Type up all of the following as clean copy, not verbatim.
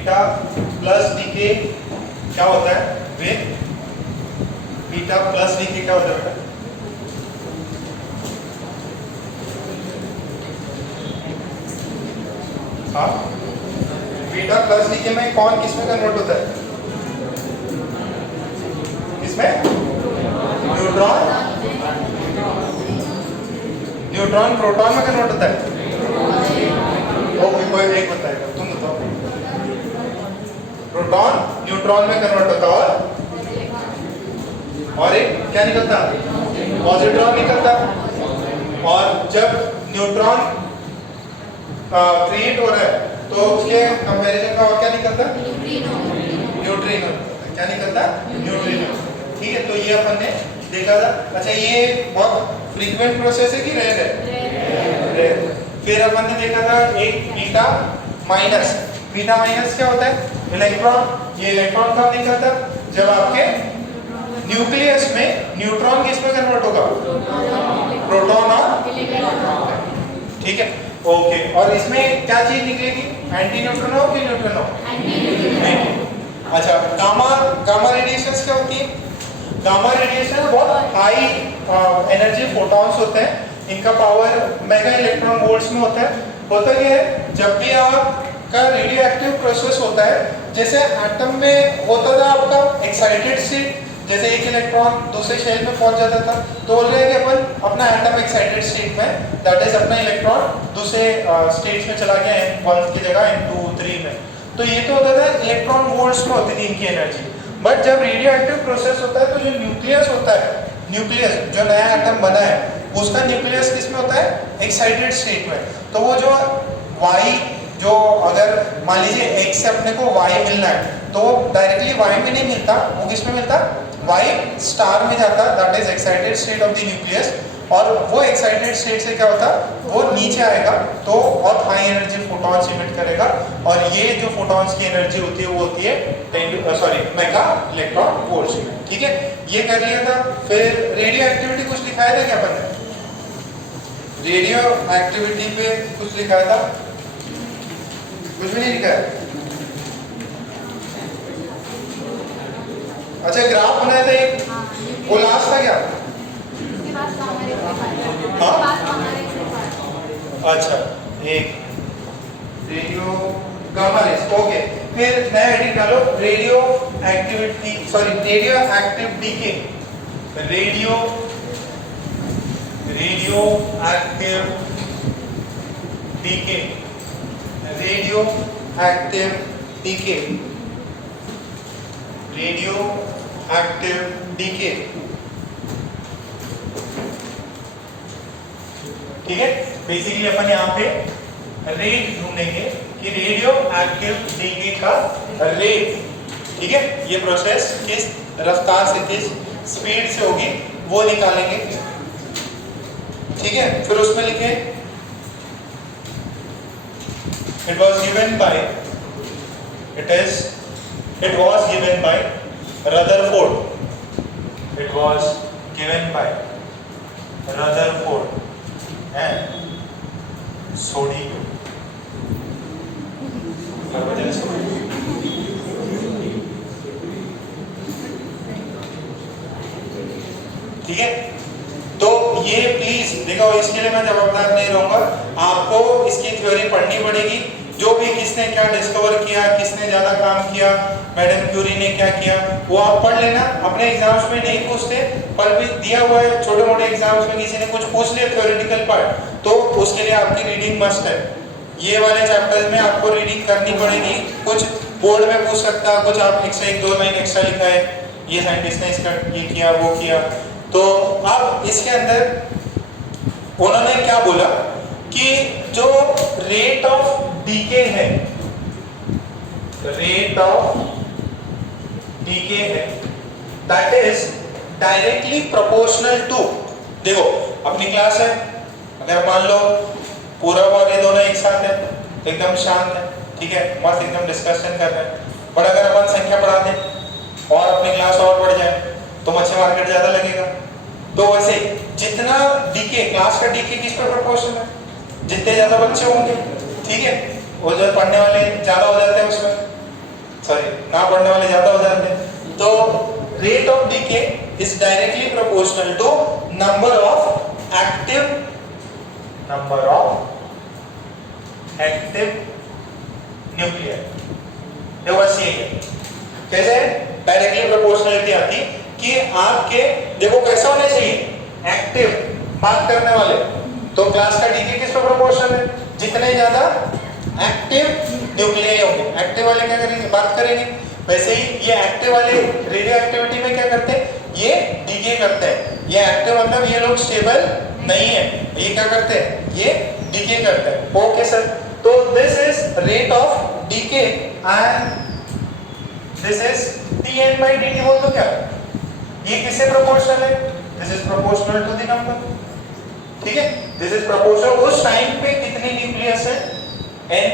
Beta plus DK क्या होता है विद बीटा प्लस डीके क्या होता है बेटा? हाँ, बीटा प्लस डीके में कौन किसमें कन्वर्ट होता है? किसमें? न्यूट्रॉन न्यूट्रॉन प्रोटॉन में कन्वर्ट होता है। ओके, कोई एक बताएगा, तुम बताओ। प्रोटॉन न्यूट्रॉन में कन्वर्ट होता है और एक क्या निकलता? पॉजिट्रॉन निकलता। और जब न्यूट्रॉन क्रिएट हो रहा है तो उसके कंपैरिजन में और क्या निकलता? न्यूट्रिनो। क्या निकलता? न्यूट्रिनो। ठीक है, तो ये अपन ने देखा था। अच्छा, ये बहुत फ्रीक्वेंट प्रोसेस है कि रेयर है? रेयर। फिर अपन ने देखा था एक बीटा माइनस। बीटा माइनस क्या होता है? इलेक्ट्रॉन। ये इलेक्ट्रॉन कब निकलता? जब आपके न्यूक्लियस में न्यूट्रॉन किस में कन्वर्ट होगा? प्रोटॉन और ठीक है, ओके। और इसमें क्या चीज निकलेगी? एंटी न्यूट्रिनो कि न्यूट्रिनो? अच्छा, गामा रेडिएशंस क्या होती है? गामा रेडिएशन बहुत हाई एनर्जी फोटॉन्स होते हैं। इनका पावर मेगा इलेक्ट्रॉन वोल्ट्स में होता है। होता क्या है, जब भी आपका रेडियो एक्टिव प्रोसेस होता है, जैसे एटम में होता था आपका एक्साइटेड स्टेट, जैसे एक इलेक्ट्रॉन दूसरे शेल में पहुंच जाता था, तो बोल रहे हैं कि अपन अपना एटम एक्साइटेड स्टेट में, दैट इज अपना इलेक्ट्रॉन दूसरे स्टेट्स में चला गया n1 की जगह n2 3 में। तो ये तो होता था इलेक्ट्रॉन वोल्ट्स में होती थी इनकी एनर्जी। बट जब रेडियो एक्टिव प्रोसेस होता है तो जो न्यूक्लियस होता है, न्यूक्लियस जो नया एटम बना है, उसका न्यूक्लियस किस में होता है? एक्साइटेड स्टेट में। तो वो जो वाई, जो अगर मान लीजिए x से अपने को y मिलना है तो वो डायरेक्टली y में नहीं मिलता, वो किस में मिलता? y स्टार में जाता, that is excited state of the nucleus. और वो एक्साइटेड स्टेट से क्या होता? वो नीचे आएगा तो बहुत हाई एनर्जी फोटॉन्स इमिट करेगा। और ये जो फोटॉन्स की एनर्जी होती है वो होती है मेगा इलेक्ट्रॉन वोल्ट्स में। ठीक है, ये कर लिया था। फिर रेडियो एक्टिविटी कुछ दिखाया था क्या अपन ने? रेडियो एक्टिविटी पे कुछ लिखाया था? कुछ भी नहीं लिखा है। अच्छा, ग्राफ बनाया था एक, वो लास्ट था क्या? हाँ, अच्छा, एक रेडियो गामा रेस। ओके, फिर नया हेडिंग डालो, radio activity, sorry radio active decay. Radio active decay, radio active decay, radio active decay. ठीक है, बेसिकली अपन यहाँ पे रेट ढूंढेंगे कि रेडियो एक्टिव डीके का रेट, ठीक है, ये प्रोसेस किस रफ्तार से, किस स्पीड से होगी वो निकालेंगे। ठीक है, फिर उसमें लिखें it was given by Rutherford. It was given by Rutherford and Soddy. ठीक है, तो ये प्लीज देखो, इसके लिए मैं जवाबदार नहीं रहूंगा, आपको इसकी थ्योरी पढ़नी पड़ेगी। जो भी किसने क्या डिस्कवर किया, किसने ज्यादा काम किया, मैडम क्यूरी ने क्या किया, वो आप पढ़ लेना। अपने एग्जाम्स में नहीं पूछते, पर भी दिया हुआ है छोटे मोटे एग्जाम्स में किसी ने कुछ पूछ लिया थ्योरेटिकल पार्ट, तो उसके लिए आपकी रीडिंग मस्ट है। ये वाले चैप्टर्स में आपको रीडिंग करनी पड़ेगी। कुछ बोर्ड में पूछ सकता, कुछ आप एक्स्ट्रा 1-2 लाइन एक्स्ट्रा लिखा है, ये साइंटिस्ट ने इसका ये किया वो किया। तो अब इसके अंदर उन्होंने क्या बोला कि जो रेट ऑफ डीके है, रेट ऑफ डीके है, that is directly proportional to, देखो अपनी क्लास है, अगर मान लो पूरा और ये दोनों एक साथ है, एकदम शांत है, ठीक है, मस्त एकदम डिस्कशन कर रहे हैं, बट अगर अपन संख्या बढ़ा दें और अपनी क्लास और बढ़ जाए तो मच्छी मार्केट ज्यादा लगेगा। तो वैसे जितना डीके, क्लास का डीके किस पर प्रोपोर्शनल है? जितने ज्यादा बच्चे होंगे, ठीक है, वो जो पढ़ने वाले ज्यादा हो जाते हैं उसमें, सॉरी ना पढ़ने वाले ज्यादा हो जाते हैं। तो rate of decay is directly proportional to number of active nuclear. ये बस ये है कैसे डायरेक्टली प्रोपोर्शनलिटी आती कि आपके देखो कैसा होने चाहिए एक्टिव बात करने वाले, तो क्लास का डीके किस पर प्रोपोर्शनल है, जितने ज्यादा एक्टिव न्यूक्लियाई होंगे, एक्टिव वाले क्या करेंगे बात करेंगे, वैसे ही ये एक्टिव वाले रेडियो एक्टिविटी में क्या करते हैं, ये डीके करते हैं। ये एक्टिव मतलब ये लोग स्टेबल नहीं है, ये क्या करते हैं, ये डीके करते हैं। ओके सर, तो this is rate of decay and this is Tn by dt बोल दो क्या, ये किससे प्रोपोर्शनल है, this is proportional to the number, ठीक है, दिस इज प्रोपोर्शनल उस टाइम पे कितने न्यूक्लियस है n,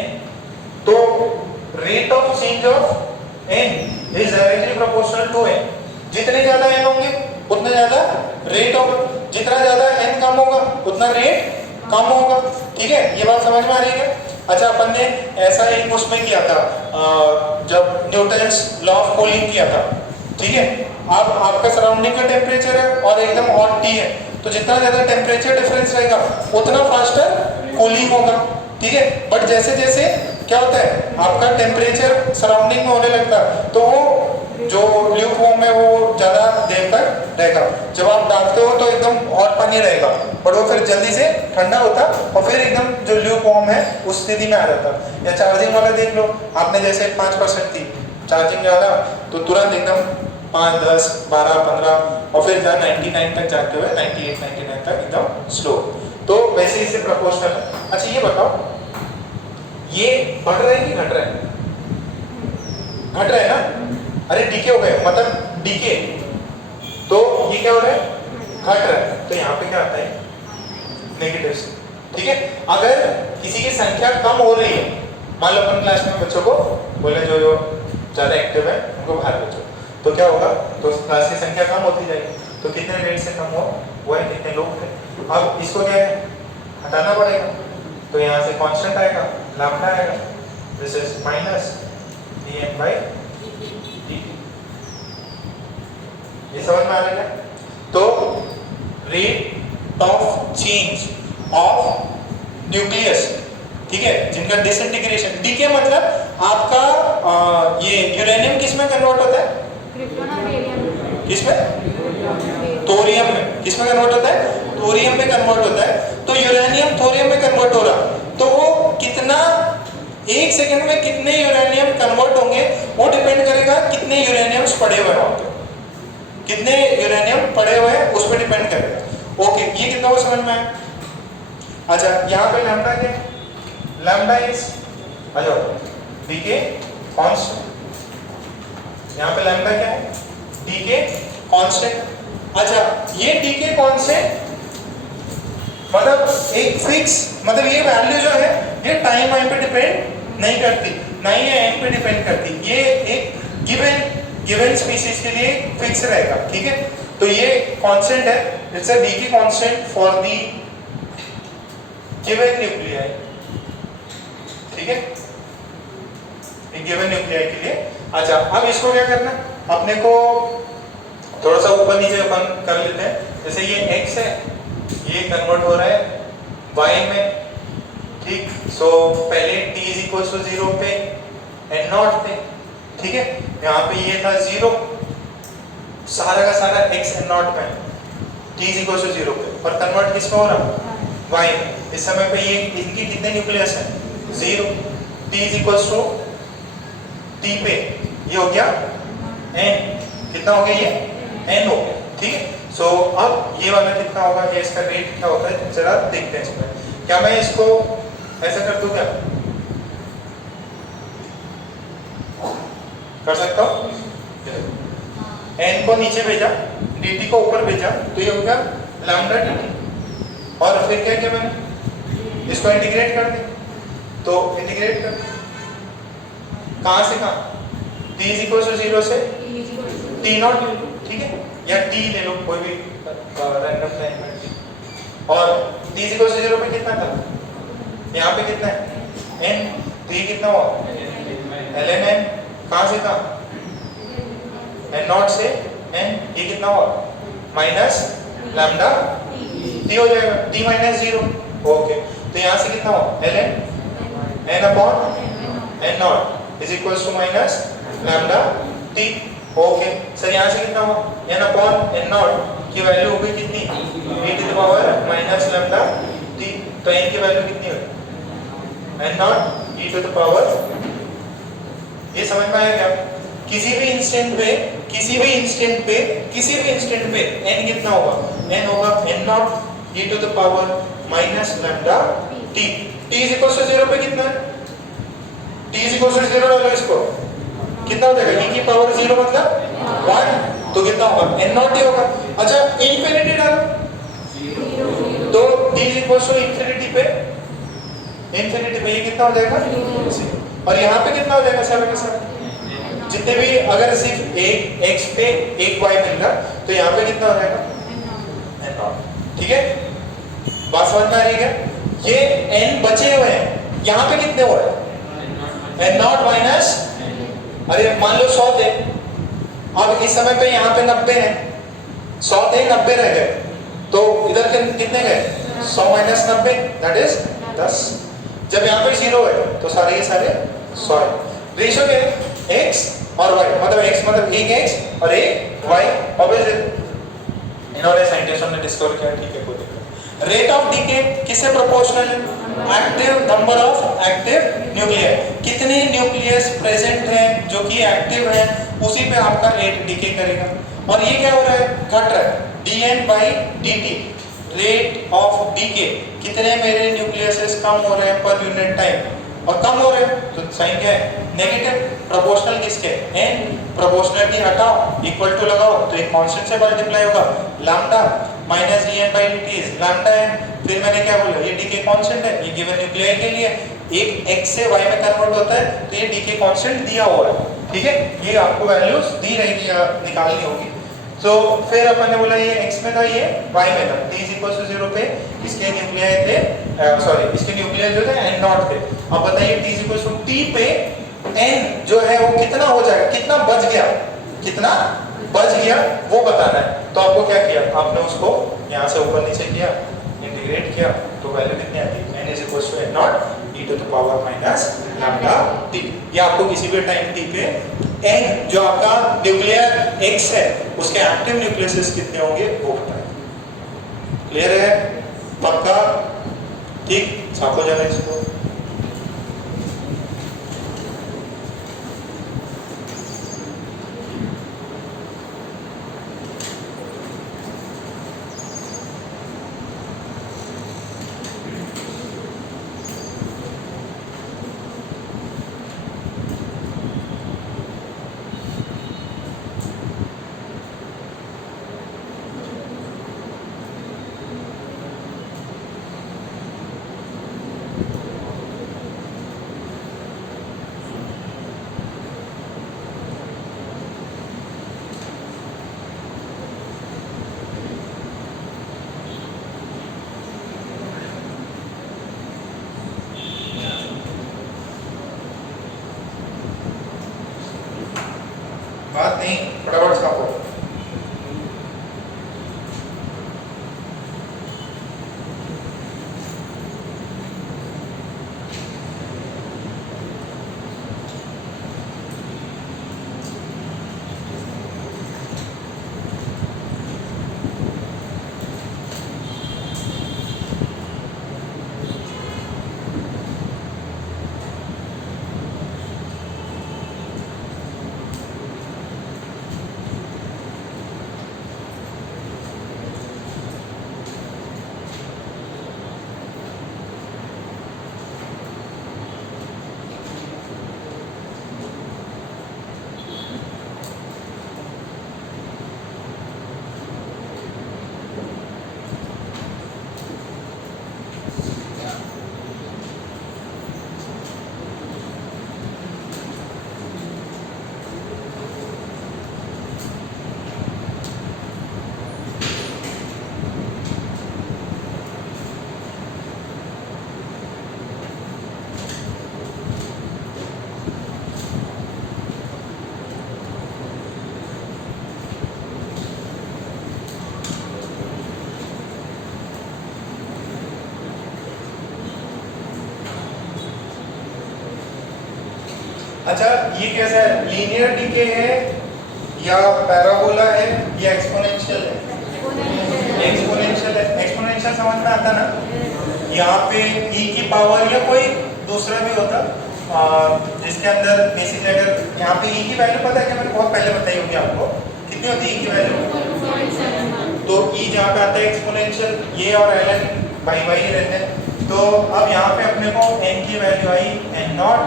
तो rate of change of n is directly proportional to n, जितने ज्यादा n होंगे उतना ज्यादा रेट होगा, जितना ज्यादा n कम होगा उतना रेट कम होगा, ठीक है, ये बात समझ में आ रही है। अच्छा अपन ने ऐसा एक उसमें किया था जब न्यूटन्स लॉ ऑफ कूलिंग किया था, ठीक है, अब आपका सराउंडिंग का टेम्परेचर है और एकदम हॉट टी है, तो जितना ज्यादा टेम्परेचर डिफरेंस रहेगा उतना फास्टर कूलिंग होगा, ठीक है, बट जैसे जैसे क्या होता है आपका टेम्परेचर सराउंडिंग में होने लगता है तो वो जो ल्यूक वार्म है वो ज्यादा देर तक रहेगा, जब आप डालते हो तो एकदम और पानी रहेगा और वो फिर जल्दी से ठंडा होता और फिर एकदम जो ल्यूक वार्म है उस स्थिति में आ जाता। या चार्जिंग वाला देख लो आपने, जैसे 5% थी चार्जिंग ज्यादा तो तुरंत एकदम 5, 10, 12, 15 और फिर 99 तक जाते हुए 98, 99 तक एकदम स्लो, तो वैसे ही से प्रोपोर्शनल है। अच्छा ये बताओ ये बढ़ रहा है कि घट रहा है, घट रहा है ना, अरे डीके हो गए मतलब डीके, तो ये क्या हो रहा है घट रहा है, तो यहाँ पे क्या आता है नेगेटिव से, ठीक है। अगर किसी की संख्या कम हो रही है, मान लो अपन क्लास में बच्चों को बोले जो जो ज्यादा एक्टिव है उनको बाहर भेजो, तो क्या होगा, तो क्लास की संख्या कम होती जाएगी, तो कितने रेट से कम हो वो है कितने लोग थे। अब इसको क्या है हटाना पड़ेगा, तो यहाँ से कांस्टेंट आएगा लैम्डा आएगा, this is minus dn by dt, ये समझ में आ रहा है। तो rate of change of nucleus, ठीक है, जिनका डिसइंटीग्रेशन, डीके मतलब आपका ये यूरेनियम किस में कन्वर्ट होता है, किसमें, थोरियम में, किसमें कन्वर्ट होता है, थोरियम में कन्वर्ट होता है, तो यूरेनियम थोरियम में कन्वर्ट हो रहा, तो वो कितना एक सेकंड में कितने यूरेनियम कन्वर्ट होंगे वो डिपेंड करेगा कितने यूरेनियम्स पड़े हुए हैं वहां पे, कितने यूरेनियम पड़े हुए हैं उस पर डिपेंड करेगा। ओके ये कितना वो समझ में आया। अच्छा यहाँ पे लैम्डा क्या है, लैम्डा इज आ जाओ डीके कांस्टेंट, यहाँ पे लैम्डा क्या है डीके कांस्टेंट। अच्छा ये डीके कांस्टेंट मतलब एक फिक्स, मतलब ये वैल्यू जो है ये टाइम वाइम पे डिपेंड नहीं करती, ना ही एम पे डिपेंड करती, ये एक गिवन स्पीशीज के लिए फिक्स रहेगा, ठीक है। तो ये कांस्टेंट है, it's a decay constant for the given nuclei, ठीक है, एक गिवन न्यूक्लियाई के लिए। अच्छा अब इसको क्या करना, अपने को थोड़ा सा ऊपर नीचे अपन कर लेते हैं, जैसे ये x है ये कन्वर्ट हो रहा है y में, ठीक, सो पहले t इज इक्वल टू 0 पे n नॉट थे, ठीक है, यहाँ पे ये था 0, सारा का सारा x n नॉट पे t इज इक्वल टू 0 पे, और कन्वर्ट किस में हो रहा y में। इस समय पे ये इनकी कितने न्यूक्लियस है 0, t is equal to t पे ये हो गया n, कितना हो गया ये n हो गया, ठीक है। सो अब ये वाला कितना होगा, ये इसका रेट क्या होता है जरा देखते हैं इसमें। क्या मैं इसको ऐसा कर दूं, क्या कर सकता हूँ, n को नीचे भेजा dt को ऊपर भेजा, तो ये हो गया लैम्डा dt, और फिर क्या किया मैंने इसको इंटीग्रेट कर दिया, तो इंटीग्रेट कर कहाँ से कहाँ, t इज इक्वल टू 0 से t नॉट, ठीक है, या t ले लो कोई भी रैंडम टाइम में, और t इज इक्वल टू 0 पे कितना था, यहाँ पे कितना है n, तो ये कितना हुआ ln n, कहाँ से कहाँ, एन नॉट से एन, ये कितना हुआ माइनस लैम्डा टी हो जाएगा, टी माइनस जीरो। ओके, तो यहाँ से कितना हुआ L N N upon N not is equal to minus lambda T. Okay sir, यहाँ से कितना हुआ एन अपॉन एन नॉट की वैल्यू हो गई कितनी, e to the power minus lambda T. तो एन की वैल्यू कितनी हुई N not e to the power. ये समझ में आया क्या? किसी भी इंस्टेंट पे n कितना होगा, n होगा n not e to the power minus lambda t। t is equal to 0 पे कितना है, t इज इक्वल टू 0 डालो, इसको कितना हो जाएगा e की पावर 0 मतलब 1, तो कितना होगा n नॉट ही होगा। अच्छा इंफिनिटी डालो, तो t is equal to infinity पे ये कितना हो जाएगा, और यहाँ पे कितना हो जाएगा 7 के साथ, जितने भी अगर सिर्फ एक x पे एक y मिल रहा तो यहाँ पे कितना हो जाएगा n नॉट। ठीक है, बात समझ में आ रही है? ये n बचे हुए हैं, यहाँ पे कितने हुए n नॉट माइनस, अरे मान लो 100 थे, अब इस समय पे यहाँ पे 90 है, 100 थे 90 रह गए, तो इधर कितने गए 100 माइनस 90 दैट इज 10। जब यहाँ पे 0 है तो सारे ये सारे 100 है। रेशियो क्या है x और y, मतलब x मतलब एक x और एक y, ऑब्वियसली इन्होंने साइंटिस्टों ने डिस्कवर किया। ठीक है, कोई दिक्कत। रेट ऑफ डीके किससे प्रोपोर्शनल है, active number of active nuclear, कितने न्यूक्लियस प्रेजेंट हैं जो कि एक्टिव हैं उसी पे आपका रेट डीके करेगा। और ये क्या हो रहा है, घट रहा है, dN/dt रेट ऑफ डीके, कितने मेरे न्यूक्लियसेस कम हो रहे हैं पर यूनिट टाइम, और कम हो रहे हैं तो साइन क्या है नेगेटिव। प्रोपोर्शनल किसके, n, प्रोपोर्शनलिटी हटाओ इक्वल टू लगाओ तो एक कांस्टेंट से मल्टीप्लाई होगा, lambda minus dN/dt is lambda है। फिर मैंने क्या बोला, ये डीके कांस्टेंट है, ये गिवन न्यूक्लियर के लिए एक x से y में कन्वर्ट होता है तो ये डीके कांस्टेंट दिया हुआ है। ठीक है, ये आपको वैल्यूज दी रहेगी या निकालनी होगी। तो फिर अपन ने बोला ये x में था, ये y में था, t इज इक्वल टू 0 पे इसके न्यूक्लियर थे, सॉरी इसके न्यूक्लियर जो थे n नॉट थे। अब बताइए t is equal to t पे n जो है वो कितना हो जाएगा, कितना बच गया वो बताना है। तो आपको क्या किया, आपने उसको यहाँ से ऊपर नीचे किया, इंटीग्रेट किया, तो वैल्यू कितनी आती है n is equal to n not e to the power minus lambda t। ये आपको किसी भी टाइम t पे n जो आपका न्यूक्लियर x है उसके एक्टिव न्यूक्लियसेस कितने होंगे वो बताएं। क्लियर है, पक्का? ठीक, छापो जाएगा इसको। अच्छा ये कैसा है, लीनियर डीके है या पैराबोला है या एक्सपोनेंशियल है? एक्सपोनेंशियल है। एक्सपोनेंशियल समझ में आता ना, यहाँ पे e की पावर या कोई दूसरा भी होता जिसके अंदर बेसिकली अगर यहाँ पे e की वैल्यू पता है क्या, मैंने बहुत पहले बताई होगी आपको, कितनी होती है e की वैल्यू? तो e जहाँ पे आता है एक्सपोनेंशियल, ये और ln बाई बाई ही रहते हैं। तो अब यहाँ पे अपने को n की वैल्यू आई n not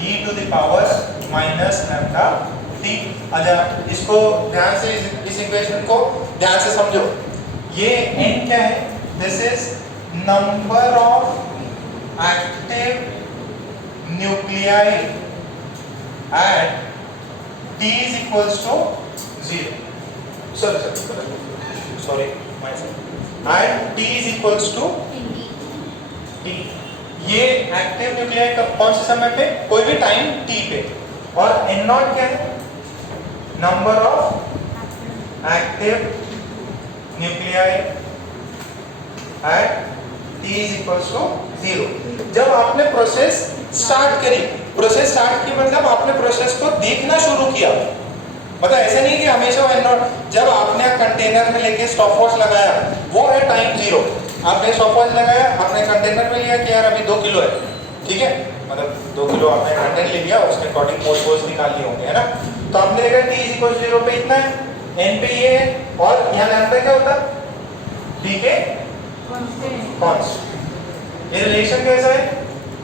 e to the power minus lambda t। अच्छा इसको ध्यान से, इस इक्वेशन को ध्यान से समझो। ये n क्या है? This is number of active nuclei at t is equals to 0। sorry and t is equals to t। ये एक्टिव न्यूक्लियाई कौन से समय पे? कोई भी टाइम t पे। और n नॉट क्या है? Number of active nuclei at t is equals to 0। जब आपने प्रोसेस स्टार्ट करी, प्रोसेस स्टार्ट की मतलब आपने प्रोसेस को देखना शुरू किया, मतलब ऐसा नहीं कि हमेशा n नॉट। जब आपने कंटेनर में लेके स्टॉप वॉच लगाया, वो है टाइम 0। आपने स्टॉप वॉच लगाया, आपने कंटेनर में लिया कि यार अभी 2 किलो है, ठीक है, मतलब 2 किलो आपने कंटेनर ले लिया, उसके अकॉर्डिंग मोल्स निकाल लिए होंगे, है ना। तो आपने देखा t इज इक्वल 0 पे इतना है, n पे ये है, और यहाँ लैम्डा क्या होता? t के कांस्टेंट। ये रिलेशन कैसा है?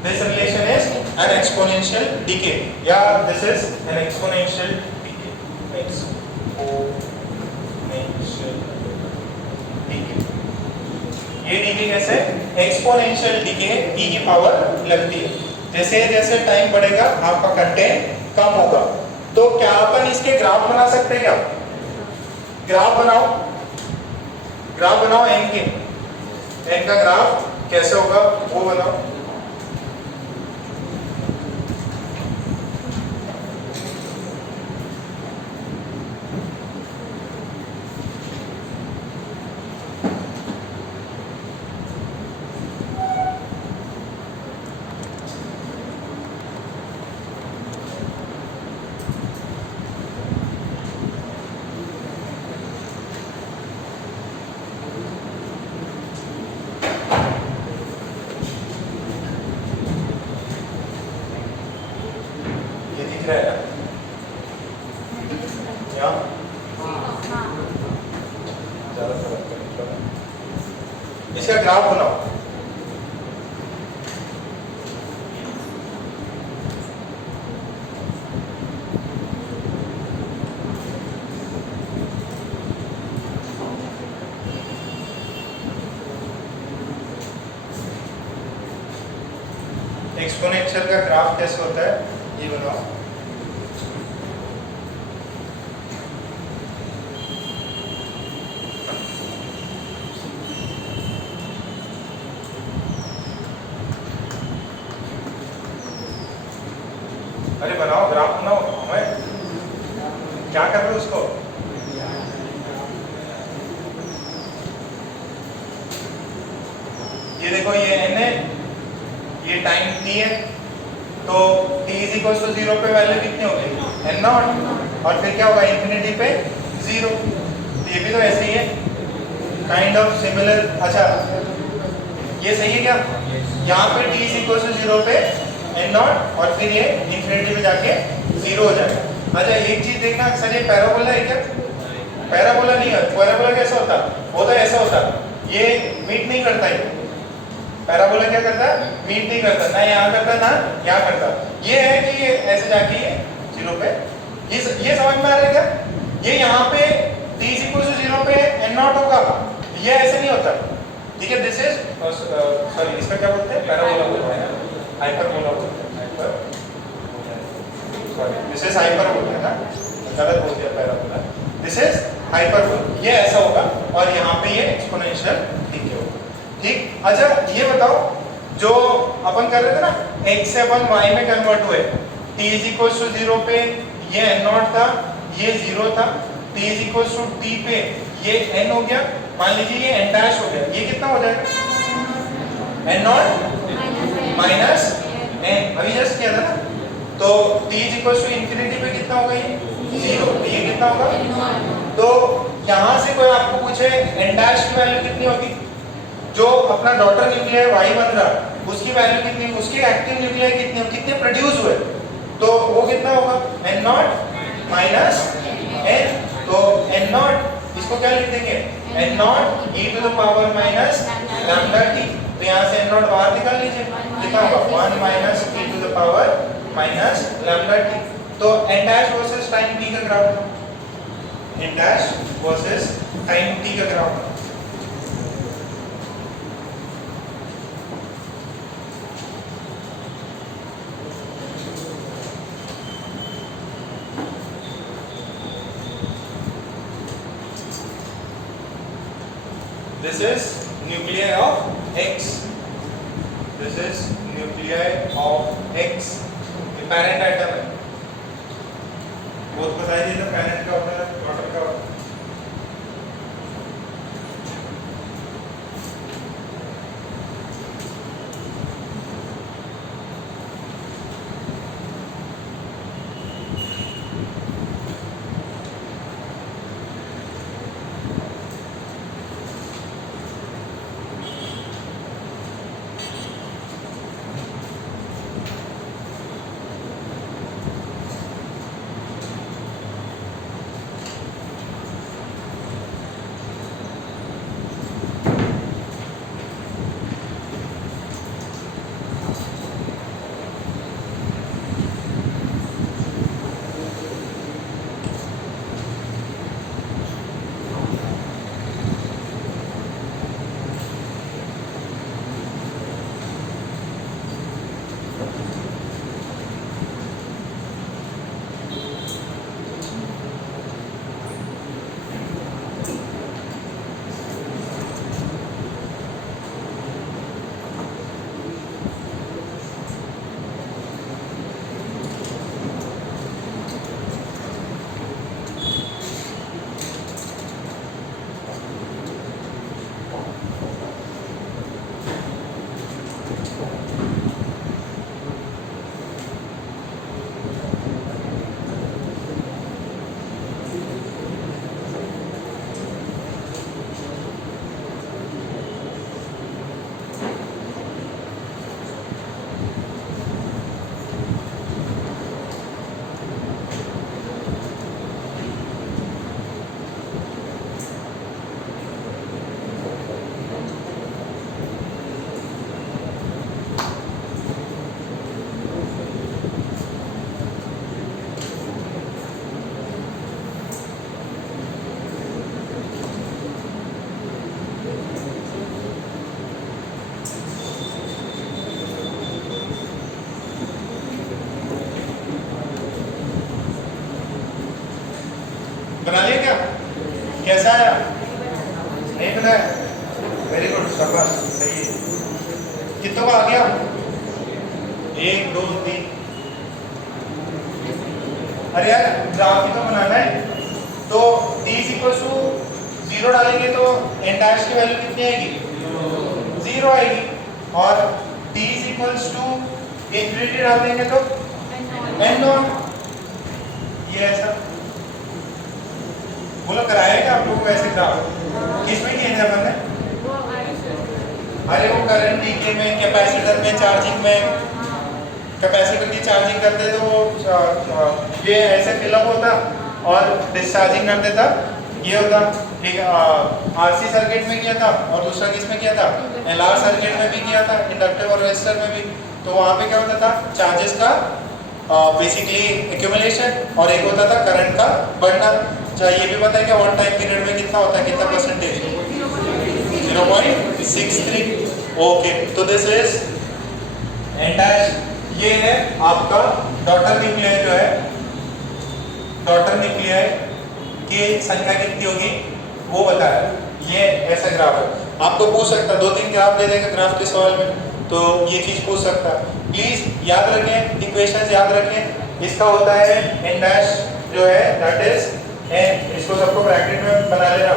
This relation is an exponential decay, या this is an exponential decay. Exponential decay, ये डीके कैसे? एक्सपोनेंशियल डीके e की पावर लगती है। जैसे जैसे टाइम बढ़ेगा आपका कंटेंट कम होगा। तो क्या अपन इसके ग्राफ बना सकते हैं क्या? ग्राफ बनाओ, ग्राफ बनाओ n के, n का ग्राफ कैसे होगा वो बनाओ। इसका ग्राफ बनाओ। एक्सपोनेंशियल का ग्राफ कैसे होता है ये बनाओ। अरे बनाओ, ग्राफ बनाओ। हमें क्या कर रहे हो उसको? ये देखो ये n है, ये टाइम t है, तो t इज इक्वल टू 0 पे वैल्यू कितनी होगी? n नॉट, और फिर क्या होगा? इंफिनिटी पे 0। तो ये भी तो ऐसे ही है, काइंड ऑफ सिमिलर। अच्छा ये सही है क्या? यहाँ पे t इज इक्वल टू 0 पे n नॉट, और फिर ये इंफिनिटी पे जाके 0 हो जाएगा। अच्छा एक चीज देखना, अक्सर ये पैराबोला है क्या? पैराबोला नहीं है। पैराबोला कैसा होता? वो तो ऐसा होता, ये मीट नहीं करता है। पैराबोला क्या करता है? मीट नहीं करता, ना यहाँ करता ना यहाँ करता। ये है कि ये ऐसे जाके ये 0 पे, ये समझ में आ रहा है क्या? ये यहाँ पे t इज इक्वल टू 0 पे n नॉट होगा, ये ऐसे नहीं होता, ठीक है। दिस इज सॉरी, इसका क्या बोलते हैं? पैराबोला बोलते हैं, हाइपरबोला बोलते हैं। Hyper sorry, this is hyperbola है ना, गलत बोल दिया पैराबोला। दिस इज हाइपरबोला, ये ऐसा होगा, और यहाँ पे ये एक्सपोनेंशियल डीके होगा, ठीक। अच्छा ये बताओ, जो अपन कर रहे थे ना, x से अपन y में कन्वर्ट हुए, t इज इक्वल टू 0 पे ये n नॉट था, ये 0 था, t is equal to t पे ये n हो गया, मान लीजिए ये n डैश हो गया, ये कितना हो जाएगा? n नॉट माइनस n, अभी जस्ट किया था ना। तो t is equal to infinity पे कितना होगा ये 0, तो ये कितना होगा। तो यहाँ से कोई आपको पूछे n डैश की वैल्यू कितनी होगी, जो अपना डॉटर न्यूक्लियर y बन रहा उसकी वैल्यू कितनी, उसके एक्टिव न्यूक्लियर कितने कितने प्रोड्यूस हुए, तो वो कितना होगा n नॉट माइनस n, तो n नॉट इसको क्या लिख देंगे n not e to the power minus lambda t, तो यहाँ से n नॉट बाहर निकाल लीजिए, कितना होगा 1 minus e to the power minus lambda t। तो n dash versus time t का graph, n dash versus time t का graph. This is nuclei of X. This is nuclei of X. ये parent atom है। बहुत बताया जी, तो parent का होता है, daughter का होता है। बना लिया क्या, कैसा आया, नहीं बनाया, वेरी गुड, शाबाश, सही है। कितनों का आ गया, 1 2 3, अरे यार ग्राफ ही तो बनाना है, तो d इज इक्वल टू 0 डालेंगे तो n डैश की वैल्यू कितनी आएगी 0 आएगी, और d is equal to infinity डाल देंगे तो n नॉट, ये ऐसा बोलो। कराया क्या आप लोगों को ऐसे ग्राफ, किसमें किए थे अपन ने, अरे वो करंट डीके में, कैपेसिटर में चार्जिंग में, कैपेसिटर की चार्जिंग करते तो ये ऐसे फिलअप होता और डिस्चार्जिंग कर देता, ये होता। एक आरसी सर्किट में किया था और दूसरा किस में किया था, एलआर सर्किट में भी किया था, इंडक्टर और रेजिस्टर में भी। तो वहाँ पे क्या होता था, चार्जेस का बेसिकली एक्यूमुलेशन, और एक होता था करंट का बढ़ना। चाहे ये भी पता है कि वन टाइम पीरियड में कितना होता है, कितना परसेंटेज, 0.63। ओके, तो दिस इज n डैश, ये है आपका डॉटर न्यूक्लियर, जो है डॉटर न्यूक्लियर की संख्या कितनी होगी वो बताया। ये ऐसा ग्राफ है, आपको पूछ सकता है, 2-3 ग्राफ दे देगा ग्राफ के सवाल में, तो ये चीज पूछ सकता है। प्लीज याद रखें, इक्वेशंस याद रखें। इसका होता है n डैश जो है दैट इज n, इसको सबको ब्रैकेट में बना लेना,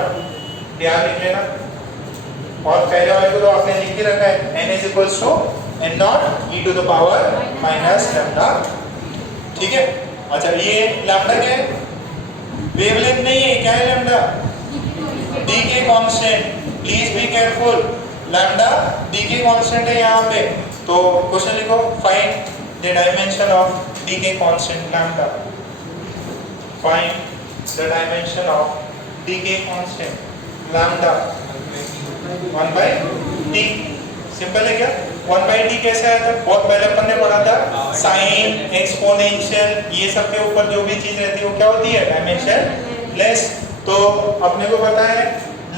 ध्यान लिख लेना। और पहले वाले को तो आपने लिख के रखा है, n is equals to n not e to the power minus lambda ठीक है। अच्छा ये लैम्डा क्या है? वेवलेंथ नहीं है, क्या है lambda? Decay constant. Please be careful, lambda decay constant है यहाँ पे। तो क्वेश्चन लिखो, find the dimension of decay constant lambda. Find the dimension of decay constant lambda 1 by d। Simple है क्या? 1 by d कैसे आया था? बहुत पहले अपन ने पढ़ा था, साइन, एक्सपोनेंशियल, ये सब के ऊपर जो भी चीज रहती है वो क्या होती है? Dimension less. तो अपने को पता है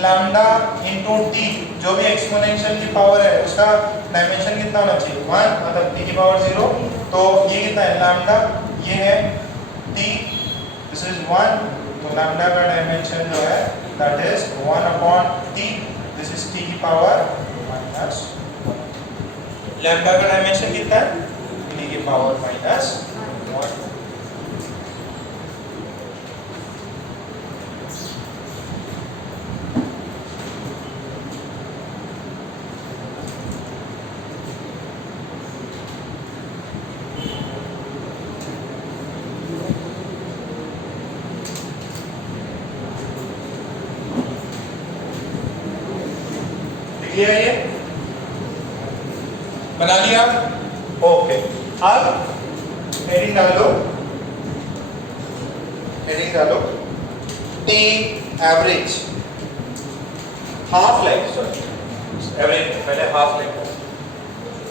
लैम्डा इनटू टी, जो भी एक्सपोनेंशियल की पावर है उसका डायमेंशन कितना होना चाहिए? 1, मतलब टी की पावर 0। तो ये कितना है? लैम्डा ये है टी, दिस इज 1। तो लैम्डा का डायमेंशन जो है that is 1 upon T, this is T की पावर माइनस 1। लैम्डा का डायमेंशन कितना है? टी की पावर माइनस 1। लिया ये बना लिया। ओके, अब हेडिंग डालो, हेडिंग डालो T average half life, sorry average पहले half life,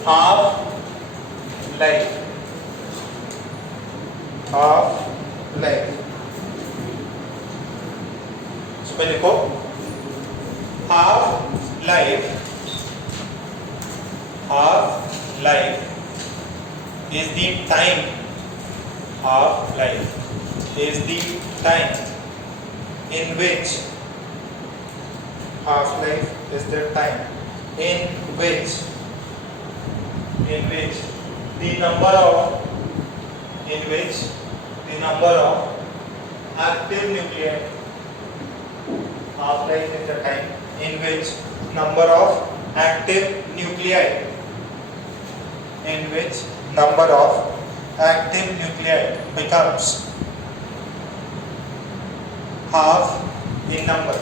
half life, half life. इसमें लिखो half life, half life is the time, half life is the time in which, half life is the time in which the number of, in which the number of active nuclei, half life is the time in which number of active nuclei, in which number of active nuclei becomes half in number,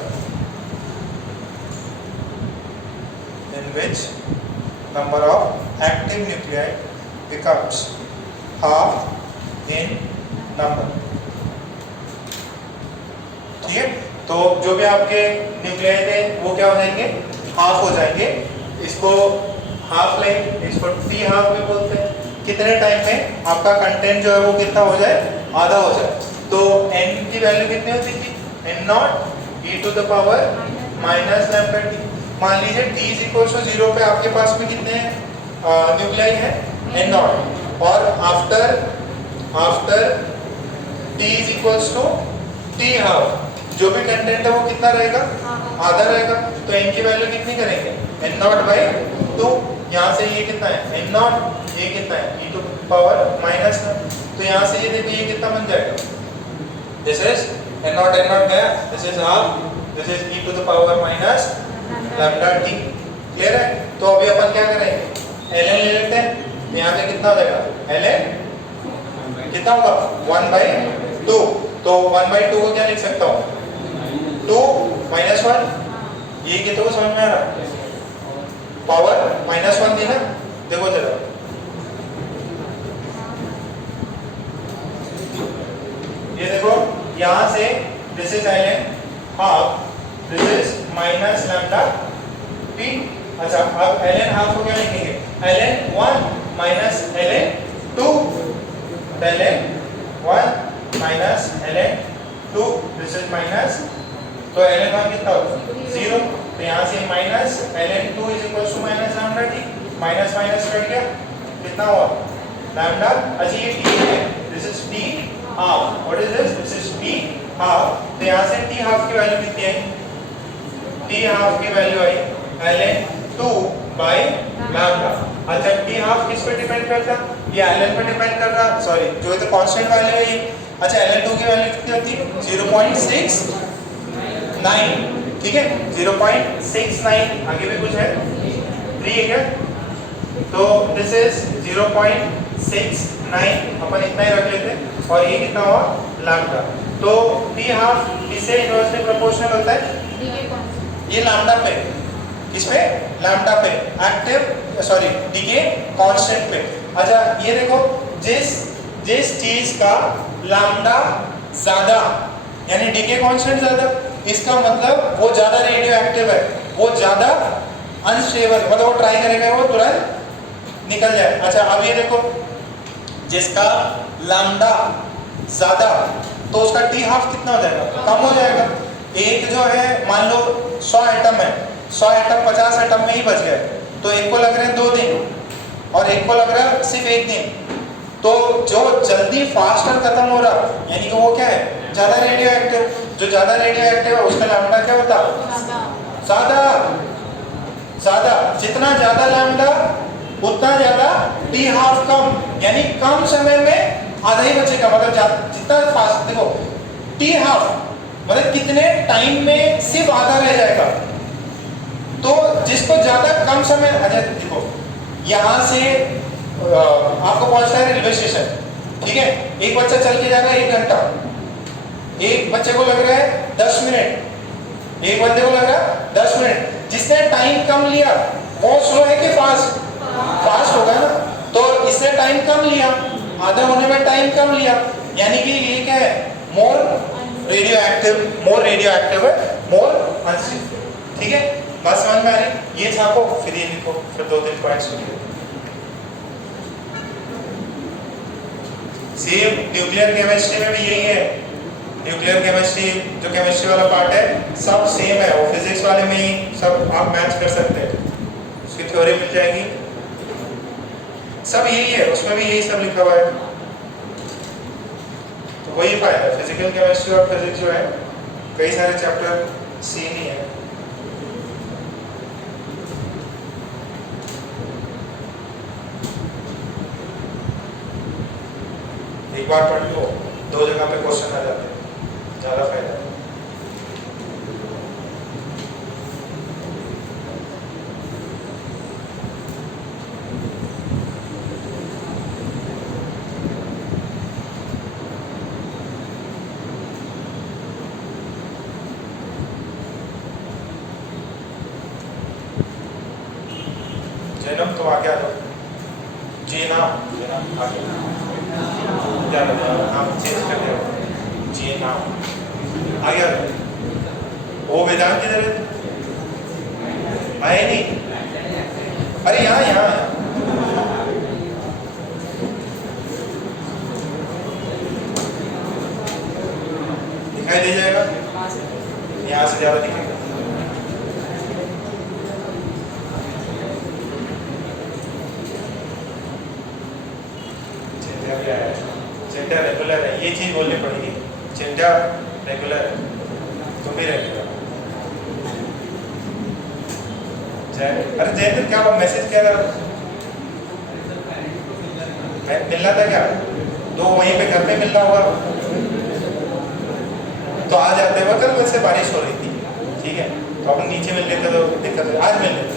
in which number of active nuclei becomes half in number। ठीक है, तो जो भी आपके nuclei थे वो क्या हो जाएंगे? हाफ हो जाएंगे। इसको हाफ लाइफ, इसको टी हाफ भी बोलते हैं। कितने टाइम में आपका कंटेंट जो है वो कितना हो जाए? आधा हो जाए। तो n की वैल्यू कितनी होती थी? n not e to the power minus lambda T. मान लीजिए t इज इक्वल टू 0 पे आपके पास में कितने न्यूक्लियाई है? n naught. और after t is equal to T half, जो भी कंटेंट है वो कितना रहेगा? आधा रहेगा। तो n की वैल्यू कितनी करेंगे? n not by 2। यहाँ से ये कितना है? n नॉट, ये कितना है? e to power minus. तो यहाँ से ये देखिए ये कितना बन जाएगा? दिस इज n नॉट गया, this is half, this is e to the power minus lambda T. Clear है? तो अभी अपन क्या करेंगे? ln ले लेते हैं। तो यहाँ से कितना हो जाएगा? ln कितना होगा? 1/2। तो 1/2 को क्या लिख सकता हूँ? 2 माइनस 1। ये कितना को समझ में आ रहा? पावर माइनस 1 थी ना? देखो जरा, ये देखो यहाँ से this is ln half, this is minus lambda t. अच्छा, अब ln हाफ को क्या लिखेंगे? ln 1 minus ln 2, ln 1 minus ln 2, this is minus. तो ln 1 कितना होगा? 0। तो यहाँ से minus ln 2 is equal to minus lambda t. Minus minus cut गया, कितना हुआ? लैम्डा। अच्छा ये टी है, this is t half. What is this? This is t half. तो यहाँ से टी हाफ की वैल्यू कितनी आई? टी हाफ की value I ln 2 by lambda. अच्छा टी हाफ किस पे डिपेंड करता? ये ln पे डिपेंड कर रहा, सॉरी जो है तो कांस्टेंट वैल्यू है ये। अच्छा ln 2 की वैल्यू कितनी होती है? 0.69। ठीक है, 0.69। आगे भी कुछ है? 3 है क्या? तो दिस इज 0.69 6 9 अपन इतना ही रख लेते हैं और ये कितना हुआ लैम्डा। तो p हाफ किससे इनवर्सली प्रोपोर्शनल होता है? ये लैम्डा पे, किस पे? लैम्डा पे, एक्टिव सॉरी डीके कांस्टेंट पे। अच्छा ये देखो, जिस चीज का लैम्डा ज्यादा यानी डीके कांस्टेंट ज्यादा, इसका मतलब वो ज्यादा रेडियो एक्टिव है, वो ज्यादा अनस्टेबल, मतलब वो ट्राई करेगा वो तुरंत निकल जाए। अच्छा अब ये देखो, जिसका लैम्डा ज्यादा तो उसका टी हाफ कितना हो जाएगा? कम हो जाएगा। एक जो है मान लो 100 एटम है, 100 एटम 50 एटम में ही बच गए, तो एक को लग रहे हैं 2 दिन और एक को लग रहा है सिर्फ 1 दिन। तो जो जल्दी फास्टर खत्म हो रहा यानी कि वो क्या है? ज्यादा रेडियो एक्टिव। जो ज्यादा रेडियो एक्टिव है उसका लैम्डा क्या होता? ज्यादा। ज्यादा, जितना ज्यादा लैम्डा उतना ज्यादा टी हाफ कम, यानी कम समय में आधा ही बचेगा। मतलब जितना फास्ट देखो, टी हाफ मतलब कितने टाइम में सिर्फ आधा रह जाएगा। तो जिसको ज्यादा कम समय, अच्छा देखो यहाँ से आपको पहुंचना है रेलवे स्टेशन, ठीक है? एक बच्चा चल के जा रहा है 1 घंटा, एक बच्चे को लग रहा है 10 मिनट, एक बंदे को लग रहा है 10 मिनट। जिसने टाइम कम लिया वो स्लो है कि फास्ट? फास्ट होगा ना। तो इसने टाइम कम लिया, आधा होने में टाइम कम लिया, यानी कि ये क्या है? मोर रेडियो एक्टिव है, मोर अनस्टेबल। ठीक है, बात समझ में आ रही? ये छापो, फिर ये लिखो, फिर 2-3 पॉइंट्स लिखो। सेम न्यूक्लियर केमिस्ट्री में भी यही है। न्यूक्लियर केमिस्ट्री जो केमिस्ट्री वाला पार्ट है सब सेम है, और फिजिक्स वाले में ही सब आप मैच कर सकते हैं, उसकी थ्योरी मिल जाएगी, सब यही है, उसमें भी यही सब लिखा हुआ है। तो वही फायदा है फिजिकल केमिस्ट्री और फिजिक्स जो है, कई सारे चैप्टर सेम ही है। एक बार पढ़ लो, 2 जगह पे क्वेश्चन आ जाते हैं, ज्यादा फायदा है। जैनब तो आगे आ जाओ, जीना आगे क्या नाम चेंज कर दे, जीना आगे आ जाओ। वो वेदांत किधर है? आए नहीं? अरे यहाँ यहाँ दिखाई दे जाएगा, यहाँ से ज्यादा दिखेगा। चिंटा रेगुलर है, ये चीज बोलनी पड़ेगी। चिंटा रेगुलर है, तुम भी रेगुलर। अरे जयंत क्या मैसेज क्या था? मिलना था क्या? तो वहीं पे घर पे मिलना होगा तो आ जाते हैं। कल वैसे बारिश हो रही थी, ठीक है, तो अपन नीचे मिल लेते तो दिक्कत है, आज मिल लेते।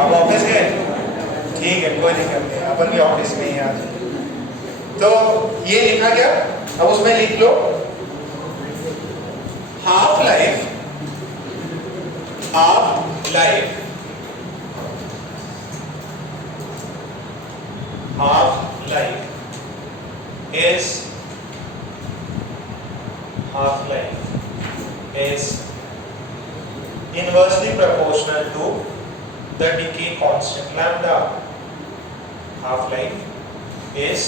आप ऑफिस गए? ठीक है, कोई दिक्कत नहीं, अपन भी ऑफिस में ही आज। तो ये लिखा गया, अब उसमें लिख लो half life is inversely proportional to the decay constant lambda. Half-life is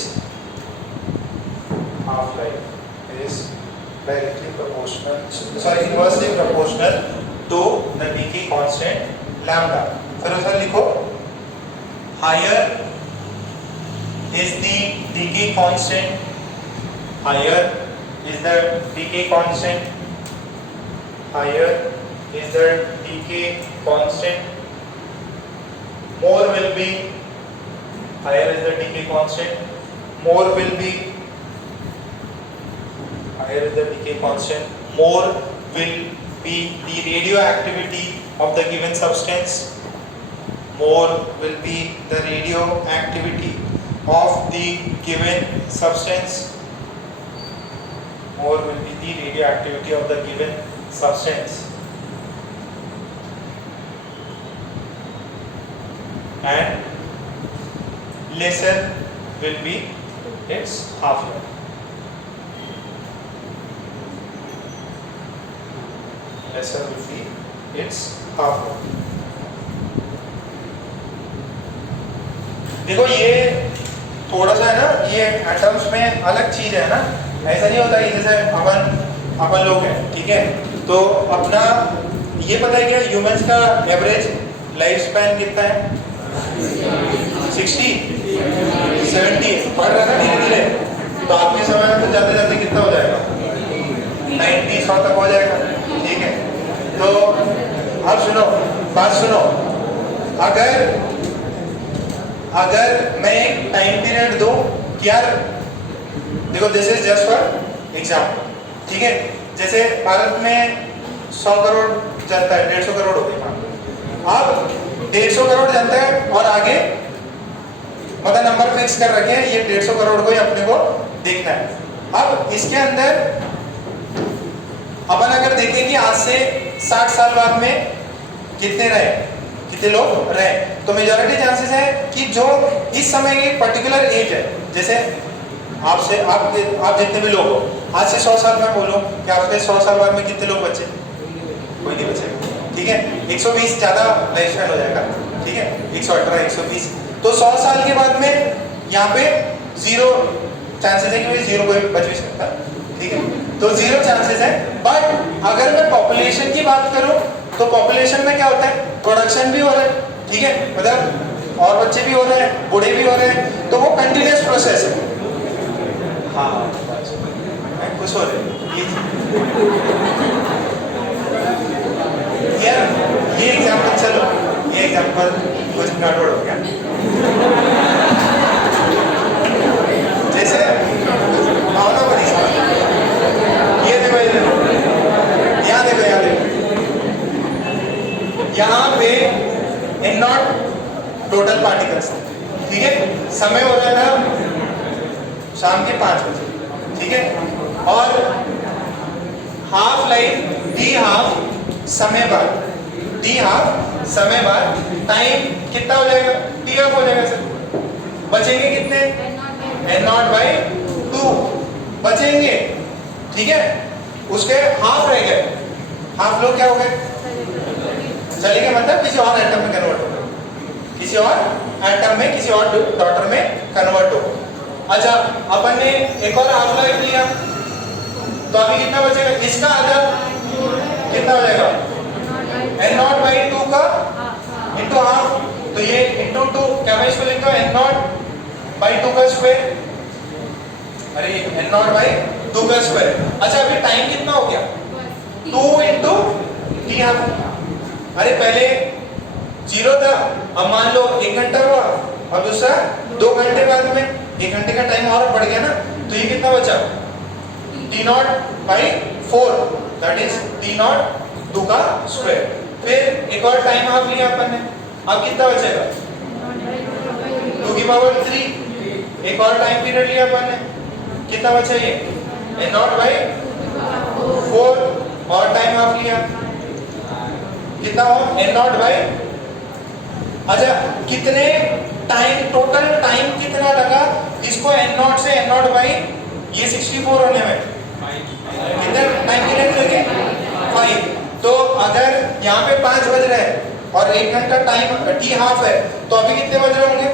directly proportional, sorry, inversely proportional to the decay constant lambda. फिर उसे लिखो, higher is the decay constant, higher is the decay constant, higher is the decay constant, more will be, higher is the decay constant, more will be, higher is the decay constant, more will be the radioactivity of the given substance, more will be the radioactivity of the given substance. More will be the radioactivity of the given substance. And lesser will be its half-life. Lesser will be its half-life. देखो ये थोड़ा सा है ना, ये atoms में अलग चीज है ना, ऐसा नहीं होता कि जैसे अपन लोग हैं, ठीक है, तो अपना ये पता है क्या ह्यूमंस का एवरेज लाइफ स्पैन कितना है? 60 70 बढ़ रहा है धीरे धीरे, तो आपके समय में तो जाते जाते कितना हो जाएगा? 90 100 तक हो जाएगा, ठीक है। तो अब सुनो, बात सुनो, अगर मैं एक टाइम पीरियड दूं कि यार देखो, this is just for example, ठीक है, जैसे भारत में 100 करोड़ जनता है, 150 करोड़ हो गई, अब 150 करोड़ जनता है और आगे मतलब नंबर फिक्स कर रखे हैं, ये 150 करोड़ को ही अपने को देखना है। अब इसके अंदर अपन अगर देखें कि आज से 60 साल बाद में कितने लोग रहे, तो मेजॉरिटी चांसेस है कि जो इस समय की पर्टिकुलर एज है, जैसे आप जितने भी लोग हो, आज से 100 साल में बोलो कि आपके 100 साल बाद में कितने लोग बचे? कोई नहीं बचे, ठीक है, 120 ज्यादा लाइफ स्पैन हो जाएगा, ठीक है, 118 120, तो 100 साल के बाद में यहाँ पे 0 चांसेस है कि भाई 0 कोई बच भी सकता, ठीक है, तो 0 चांसेस है। बट अगर मैं पॉपुलेशन की बात करूं तो पॉपुलेशन में क्या होता है? प्रोडक्शन भी हो रहा है, ठीक है, मतलब और बच्चे भी हो रहे हैं, बूढ़े भी हो रहे हैं, तो वो कंटिन्यूअस प्रोसेस है। हाँ, मैं खुश हो रहे ये एग्जाम्पल, चलो ये एग्जाम्पल कुछ गड़बड़ हो गया, जैसे भावना बनी, ये देखो यहाँ पे इन नॉट टोटल पार्टिकल्स, ठीक है, समय हो रहा था शाम के 5 बजे, ठीक है, और हाफ लाइफ समय बाद टाइम कितना हो जाएगा? टी हाफ हो जाएगा सर, बचेंगे कितने? n0/2 बचेंगे, ठीक है, उसके हाफ रह गए, हाफ लोग क्या हो गए? चलेंगे, मतलब किसी और एटम में कन्वर्ट हो गए, किसी और एटम में, किसी और डॉटर में कन्वर्ट हो। अच्छा, अपन ने एक और हाफ लाइफ लिया, तो अभी कितना बचेगा? इसका आधा कितना हो जाएगा? n0/2 का इंटू हाफ, तो ये इंटू 2, क्या मैं इसको लिखता हूँ n0/2 का स्क्वायर, अरे n0/2 का स्क्वायर। अच्छा, अभी टाइम कितना हो गया? 2 इंटू टी हाफ, अरे पहले 0 था, अब मान लो 1 घंटा हुआ, अब दूसरा 2 घंटे बाद में 1 घंटे का टाइम और बढ़ गया ना, तो ये कितना बचा? t0/4, दैट इज t0/2 का स्क्वायर। फिर एक और टाइम हाफ लिया अपन ने, अब कितना बचेगा? 2^3, एक और टाइम पीरियड लिया अपन ने, कितना बचा? ये n0/4 और टाइम हाफ लिया, कितना हो? n0/, अच्छा कितने टाइम, टोटल टाइम कितना लगा इसको n0 से n0/ ये 64 होने में? कितना टाइम पीरियड लगे? 5। तो अगर यहाँ पे 5 बज रहे हैं और 1 घंटा टाइम टी हाफ है, तो अभी कितने बज रहे होंगे?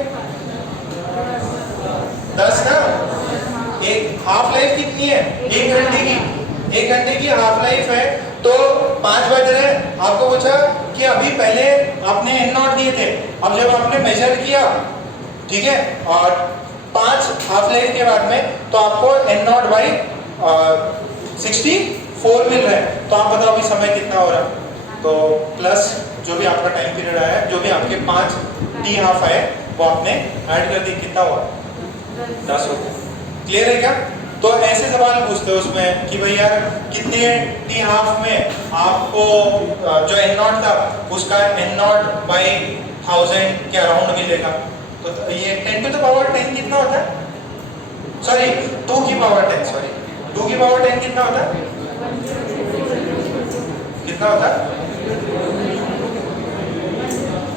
10 ना। एक हाफ लाइफ कितनी है? 1 घंटे की, 1 घंटे की हाफ लाइफ है, तो 5 बज रहे हैं। आपको पूछा कि अभी पहले आपने n0 दिए थे, अब जब आपने मेजर किया, ठीक है, और 5 हाफ लाइफ के बाद में, तो आपको n0/64 मिल रहा है। तो आप बताओ अभी समय कितना हो रहा है? तो प्लस जो भी आपका टाइम पीरियड आया है, जो भी आपके 5 टी हाफ आए, वो आपने ऐड कर दी, कितना हुआ? 10 हो गया। क्लियर है क्या? तो ऐसे सवाल पूछते हो उसमें कि भाई यार कितने टी हाफ में आपको जो n0 था उसका n0/12 1000 के अराउंड मिलेगा। तो ये 10 to the power 10 कितना होता है? सॉरी 2 की पावर 10, सॉरी 2 की पावर 10 कितना होता है? कितना होता है?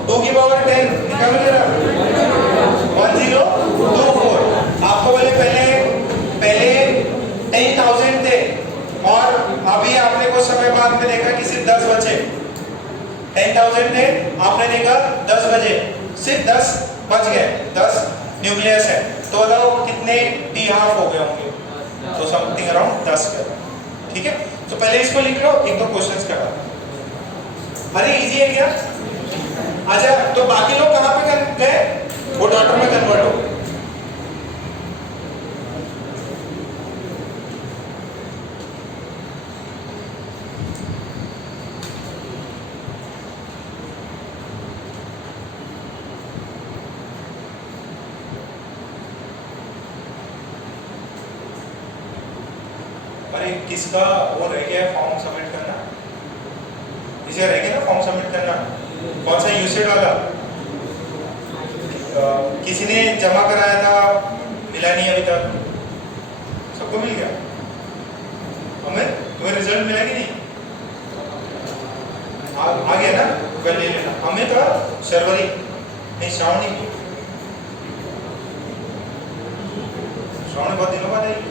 2 की पावर 10 निकालो जरा। 1024। आपको बोले पहले 10,000 थे और अभी आपने कुछ समय बाद में देखा कि सिर्फ 10 बचे। 10,000 थे, आपने देखा 10 बजे, सिर्फ 10 बच गए, 10 न्यूक्लियस है। तो बताओ कितने टी हाफ हो गए होंगे? तो समथिंग अराउंड 10 गए। ठीक है, तो पहले इसको लिख लो, एक दो क्वेश्चंस करा। अरे इजी है क्या? अच्छा, तो बाकी लोग कहाँ पे गए? वो डॉटर में कन्वर्ट हो गए। किसका वो रह गया फॉर्म सबमिट करना? इसे रह गया ना फॉर्म सबमिट करना? कौन सा यूसेड वाला? किसी ने जमा कराया था, मिला नहीं अभी तक? सबको मिल गया? अमित, तुम्हें रिजल्ट मिला कि नहीं? आ गया ना? कल ले लेना। अमित और शर्वरी, नहीं श्रावणी, श्रावणी बहुत दिनों बाद आई।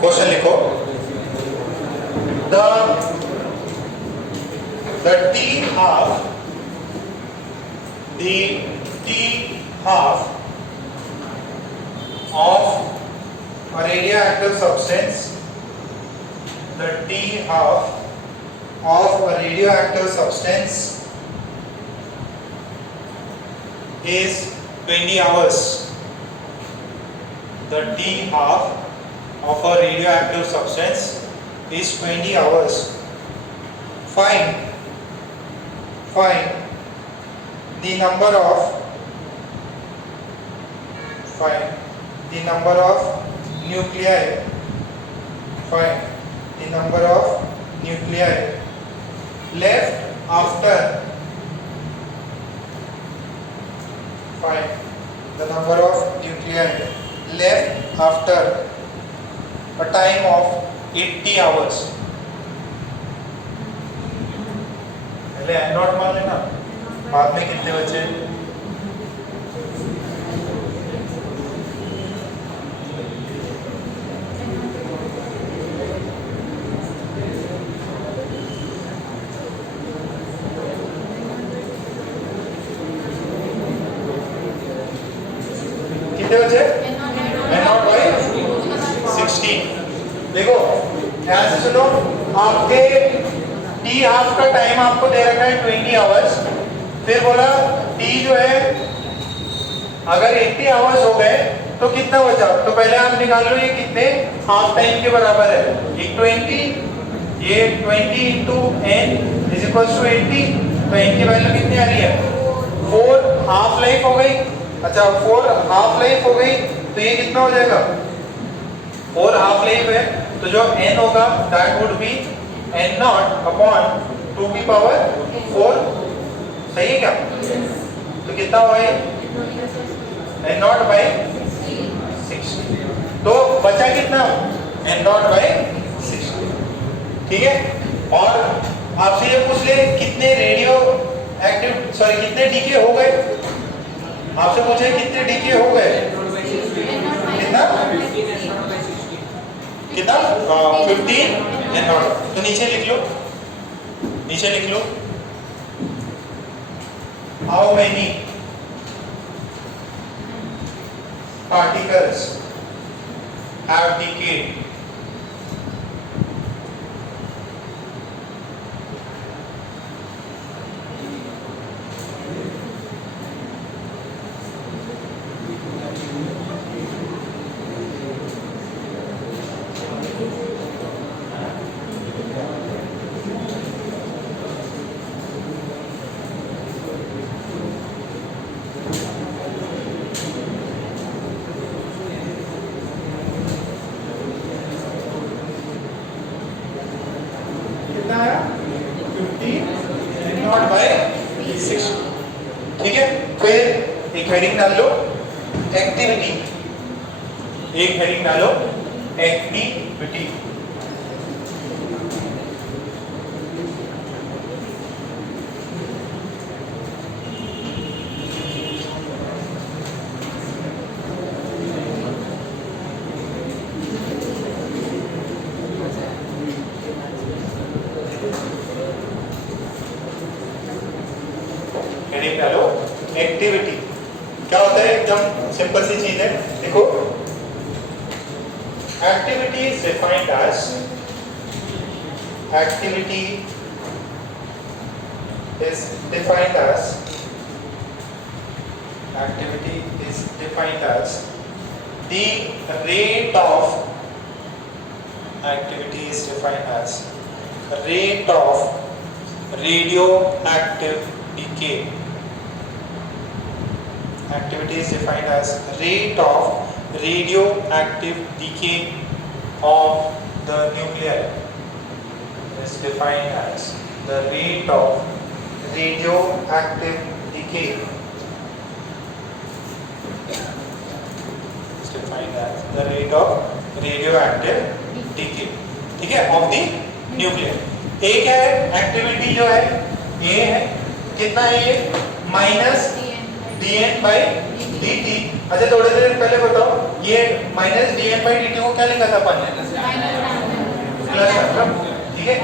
क्वेश्चन लिखो। The T half of a radioactive substance, the T half of a radioactive substance is 20 hours. The T half of a radioactive substance is 20 hours. Find the number of nuclei. Find the number of nuclei left after. Find the number of nuclei left after a time of 80 hours. पहले I not मान लेना, बाद में कितने बचे? कितने बचे? देखो ध्यान से सुनो, आपके टी हाफ का टाइम आपको दे रखा है 20 आवर्स। फिर बोला टी जो है अगर 80 आवर्स हो गए तो कितना बचा? तो पहले आप निकाल लो ये कितने हाफ टाइम के बराबर है। एक 20, ये 20 into n is equal to 80। तो n की वैल्यू कितनी आ रही है? 4 हाफ लाइफ हो गई। अच्छा 4 हाफ लाइफ हो गई तो ये कितना हो जाएगा? 4 हाफ लाइफ है तो जो n होगा that would be n not upon 2 की पावर 4, सही है क्या? तो कितना हुआ ये? N not by 60। तो बचा कितना? एन नॉट बाई 60, ठीक है। और आपसे ये पूछ ले कितने रेडियो एक्टिव कितने डीके हो गए, आपसे पूछे कितने डीके हो गए, कितना कितना 15 एन नॉट। तो नीचे लिख लो, नीचे लिख लो how many particles have decayed कितना आया? 50 एन नॉट बाई 6, ठीक है। फिर एक हेडिंग डाल लो एक्टिविटी, एक हेडिंग डालो एक्टिविटी। हेडिंग डालो एक्टिविटी। क्या होता है? एकदम सिंपल सी चीज है, देखो activity is defined as activity is defined as the rate of radioactive decay. Activity is defined as rate of radioactive decay of the nuclei. Is defined as the rate of radioactive decay. Is defined as the rate of radioactive decay. ठीक है, of the nuclei. एक है activity जो है ये है, कितना है ये? Minus dn by dt। अच्छा थोड़ी देर पहले बताओ, ये माइनस dn by dt को क्या लिखा था अपन ने? प्लस, ठीक है।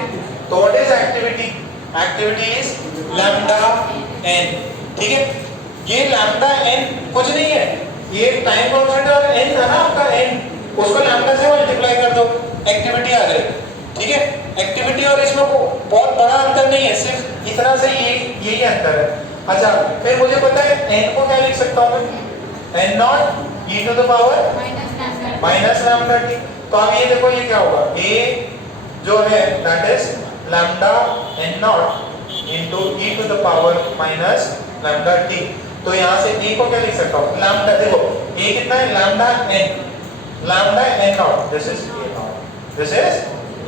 तो what is activity? Activity is lambda n, ठीक है। ये लैम्डा n कुछ नहीं है, ये टाइम कांस्टेंट और n था ना आपका n, उसको लैम्डा से मल्टीप्लाई कर दो, एक्टिविटी आ गई, ठीक है। एक्टिविटी और इसमें बहुत बड़ा अंतर नहीं है, सिर्फ इतना से यही अंतर है। अच्छा फिर मुझे पता है n को क्या लिख सकता हूं मैं? n not e to the power minus lambda t। तो अब ये देखो ये क्या होगा, a जो है that is lambda n not into e to the power minus lambda t। तो यहां से a को क्या लिख सकता हूं? लैम्डा, देखो a कितना है? Lambda n not, this is a not, this is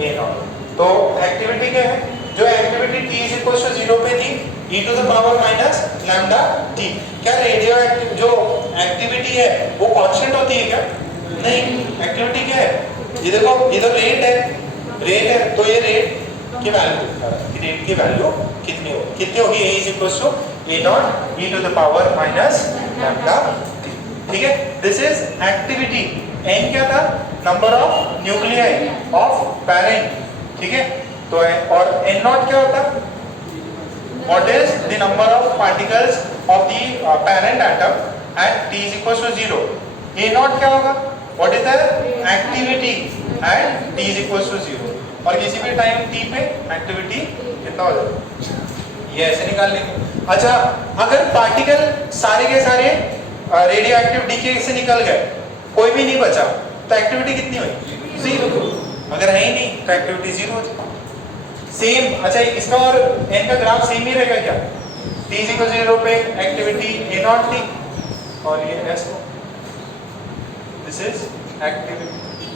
a not. तो एक्टिविटी क्या है? जो activity t is equal to 0 पे थी, e to the power minus lambda t। क्या रेडियो एक्टिव जो एक्टिविटी है वो कांस्टेंट होती है क्या? नहीं, एक्टिविटी क्या है? ये देखो ये तो रेट है, तो ये रेट की वैल्यू कितनी होगी? a is equal to a not e to the power minus lambda t, ठीक है। This is activity. n क्या था? Number of nuclei of parent, ठीक है। तो और n नॉट क्या होता? What is the number of particles of the parent atom at t is equal to 0। a not क्या होगा? What is the activity at t is equal to 0, और किसी भी टाइम t पे एक्टिविटी कितना हो जाएगा, ये ऐसे निकाल लेंगे। अच्छा अगर पार्टिकल सारे के सारे रेडियो एक्टिव डीके से निकल गए, कोई भी नहीं बचा, तो एक्टिविटी कितनी हुई? 0। अगर है ही नहीं तो एक्टिविटी 0 हो जाएगी। सेम, अच्छा इसका और n का ग्राफ सेम ही रहेगा क्या? t इज इक्वल 0 पे एक्टिविटी a नॉट थी और ये s को, this is activity,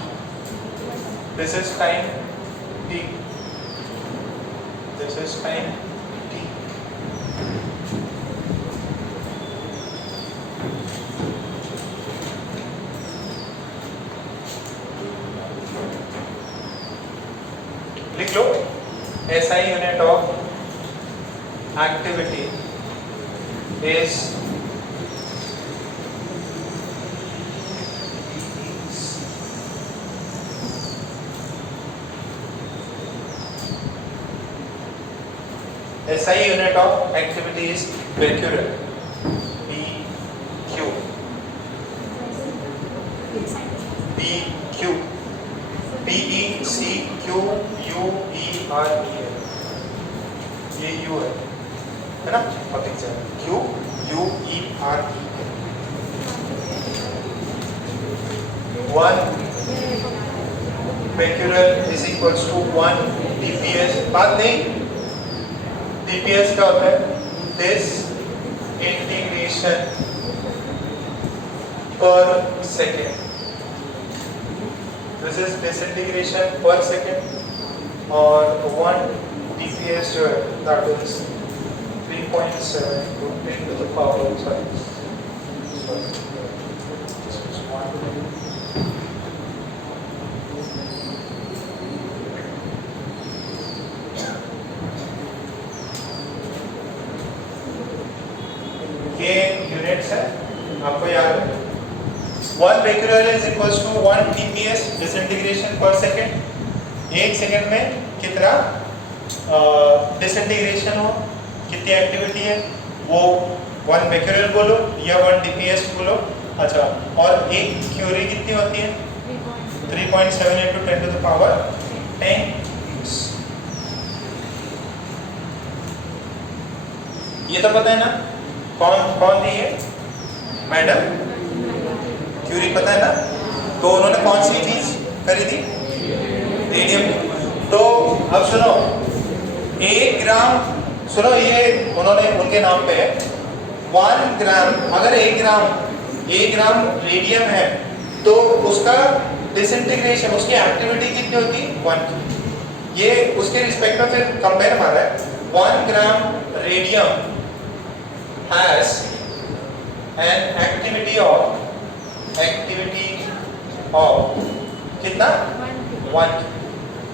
this is time t, This is time t. लिख लो SI unit of activity is SI unit of activity is becquerel. BQ. BQ. BECQUEREL. ये U है ना? पता चला QUEREL. 1 becquerel is equals to 1 dps. बात नहीं, dps क्या होता है? दिस इंटीग्रेशन पर second. This is disintegration per second और 1 dps जो है that is 3.7 to 10 to the power sorry. This is 1. ये यूनिट्स है, आपको याद है. 1 becquerel is equals to 1 dps disintegration per second. एक सेकेंड में कितना डिसइंटीग्रेशन हो, कितनी एक्टिविटी है वो 1 becquerel बोलो या 1 dps बोलो. अच्छा, और एक क्यूरी कितनी होती है? 3.7 into 10 to the power 10. ये तो पता है ना कौन कौन थी ये? मैडम क्यूरी, पता है ना? तो उन्होंने कौन सी चीज करी थी? रेडियम. तो अब सुनो, 1 ग्राम, सुनो ये उन्होंने उनके नाम पे है 1 ग्राम. अगर 1 ग्राम रेडियम है तो उसका डिसइंटीग्रेशन, उसकी एक्टिविटी कितनी होती है? 1. ये उसके रिस्पेक्ट में फिर कंपेयर मारा है. 1 ग्राम radium has an activity of कितना? 1.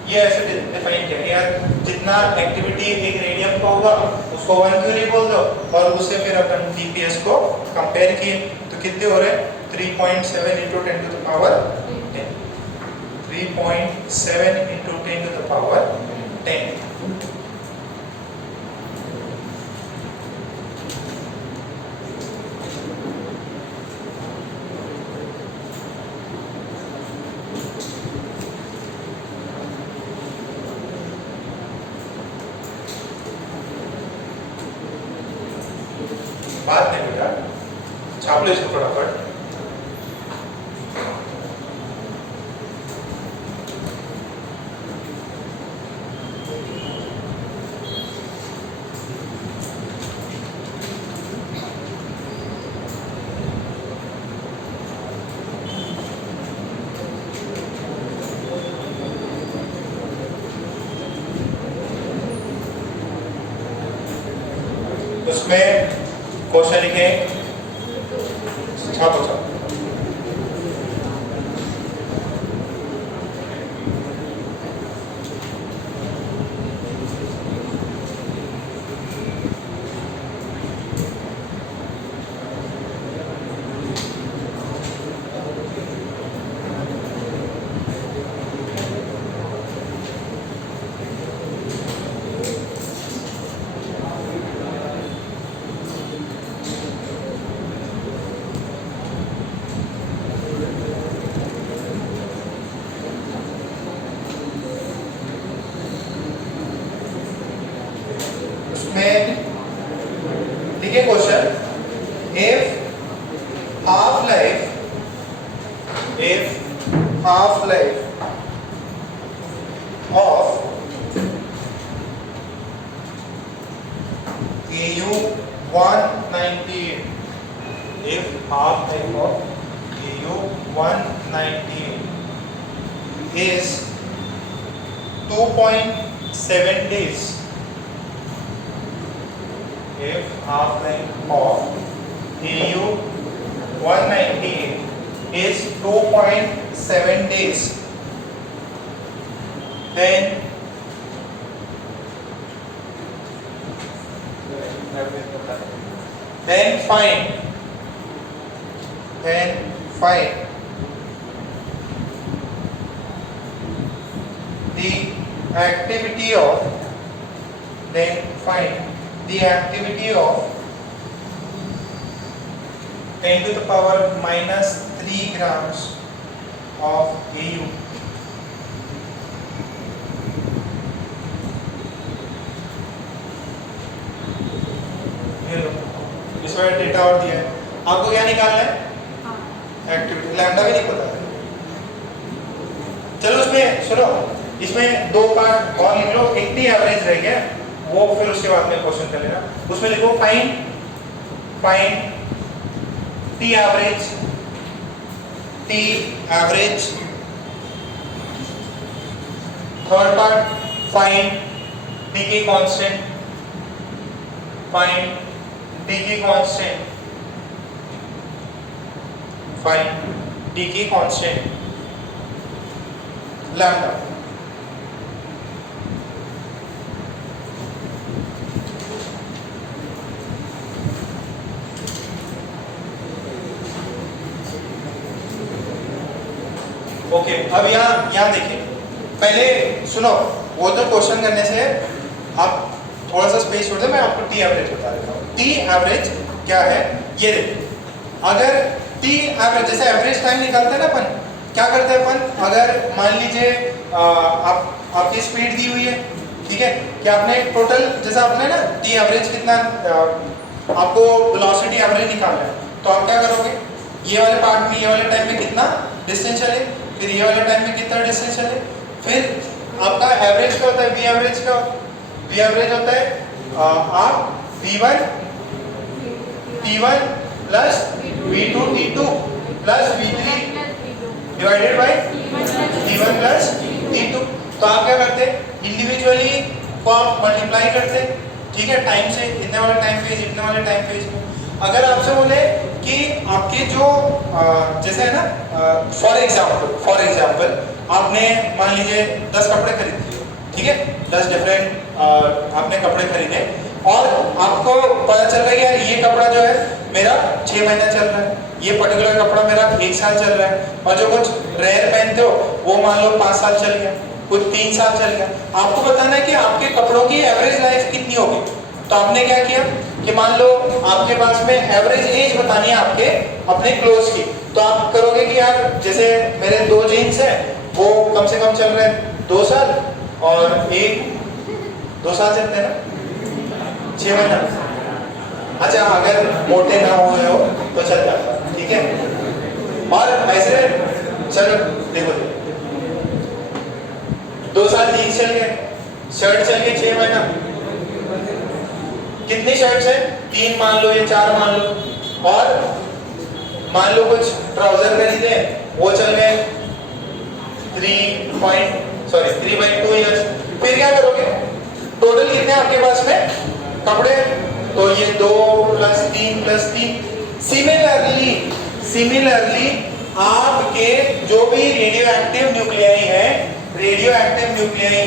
ये ऐसे डिफाइन किया यार, जितना एक्टिविटी एक रेडियम का होगा उसको 1 क्यूरी बोल दो और उससे फिर अपन dps को कंपेयर किए तो कितने हो रहे हैं? 3.7 into 10 to the power 10. 3.7 into 10 to the power 10. बात नहीं बेटा, छाप लो इसको फटाफट. उसमें क्वेश्चन लिखे, छापो छापो. देखिए question, if half life of AU-198, if half life of AU-198 is 2.7 days, if half length of AU 198 is 2.7 days, then find the activity of 10 to the power minus 3 grams of AU. इसमें data और दिया है, आपको क्या निकालना है? Activity, lambda भी नहीं पता है। चलो उसमें सुनो, इसमें दो पार्ट और लिख लो, एक टी एवरेज रह गया, वो फिर उसके बाद में क्वेश्चन कर लेना। उसमें लिखो find T average, third part find decay constant, find dk constant lambda. Okay, अब यहाँ देखिए, पहले सुनो, वो तो क्वेश्चन करने से आप थोड़ा सा स्पेस छोड़ दे, मैं आपको टी एवरेज बता देता हूँ। टी एवरेज क्या है ये देखो, अगर टी एवरेज जैसे एवरेज टाइम निकालते हैं ना अपन, क्या करते हैं अपन, अगर मान लीजिए आपकी स्पीड दी हुई है, ठीक है, कि आपने टोटल जैसे आपने ना टी एवरेज कितना आपको वेलोसिटी एवरेज निकालना है, तो आप क्या करोगे, ये वाले पार्ट में ये वाले टाइम में कितना डिस्टेंस चले, फिर ये वाले टाइम में कितना डिस्टेंस चले, फिर आपका एवरेज क्या होता है, वी एवरेज होता है आप V1 plus V2 T2 plus V3 divided by T1 plus T2। तो आप क्या करते हैं, इंडिविजुअली को आप मल्टीप्लाई करते हैं, ठीक है, टाइम से, इतने वाले टाइम फेज, इतने वाले टाइम फेज को। अगर आपसे बोले कि आपके जो जैसे है ना, फॉर एग्जाम्पल आपने मान लीजिए 10 कपड़े खरीद लिए, ठीक है, 10 डिफरेंट आपने कपड़े खरीदे और आपको पता चल रहा है कि यार ये कपड़ा जो है मेरा 6 महीना चल रहा है, ये पर्टिकुलर कपड़ा मेरा 1 साल चल रहा है, और जो कुछ रेयर पहनते हो वो मान लो 5 साल चल गया, कुछ 3 साल चल गया। आपको बताना है कि आपके कपड़ों की एवरेज लाइफ कितनी होगी। तो आपने क्या किया कि मान लो आपके पास में एवरेज एज बतानी है आपके अपने क्लोथ की, तो आप करोगे कि यार जैसे मेरे 2 जीन्स है वो कम से कम चल रहे हैं 2 साल, और एक 2 साल चलते हैं ना, 6 महीना, अच्छा अगर मोटे ना हुए हो तो चल जाता, ठीक है। और ऐसे चलो देखो 2 साल जीन्स चल गए, शर्ट चल गए 6 महीना, कितनी शर्ट्स है, 3 मान लो या 4 मान लो, और मान लो कुछ ट्राउजर खरीदे वो चल गए 3.2 इयर्स। फिर क्या करोगे, टोटल कितने आपके पास में कपड़े, तो ये 2 + 3 + 3। सिमिलरली आपके जो भी रेडियो एक्टिव न्यूक्लियाई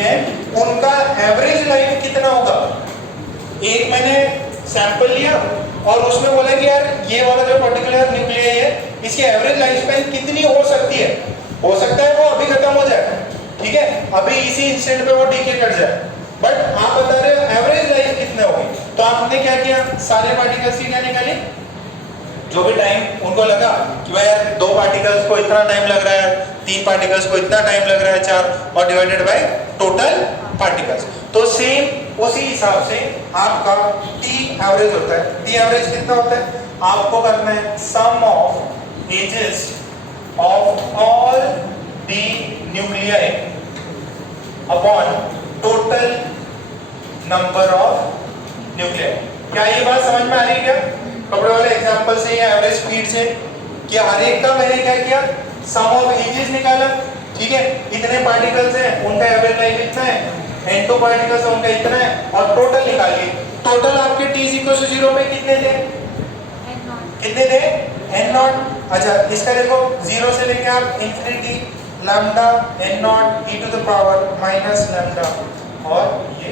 हैं उनका एवरेज लाइफ कितना होगा। एक मैंने सैंपल लिया और उसमें बोला कि यार ये वाला जो पर्टिकुलर न्यूक्लियाई है इसकी एवरेज लाइफ स्पैन कितनी हो सकती है, हो सकता है वो अभी खत्म हो जाए, ठीक है, अभी इसी इंस्टेंट पे वो डीके कर जाए, बट आप बता रहे हो एवरेज लाइफ कितने होगी। तो आपने क्या किया, सारे पार्टिकल्स की क्या निकाली, जो भी टाइम उनको लगा कि भाई यार 2 पार्टिकल्स को इतना टाइम लग रहा है, 3 पार्टिकल्स को इतना टाइम लग रहा है, 4, और डिवाइडेड बाय टोटल पार्टिकल्स। तो सेम उसी हिसाब से आपका टी एवरेज होता है। टी एवरेज कितना होता है, आपको करना है sum of ages of all the nuclei upon total number of nuclei. क्या ये बात समझ में आ रही है क्या, कपड़े वाले एग्जांपल से या एवरेज स्पीड से, कि हर एक का मैंने क्या किया, सम ऑफ एजेस निकाला, ठीक है, इतने पार्टिकल्स हैं उनका एवरेज लाइफ इतना है, N2 पार्टिकल्स उनका इतना है, और टोटल निकालिए। टोटल आपके T इक्वल टू 0 पे कितने थे? कितने थे? n not. अच्छा इसका देखो 0 से लेके आप infinity lambda n not e to the power minus lambda और ये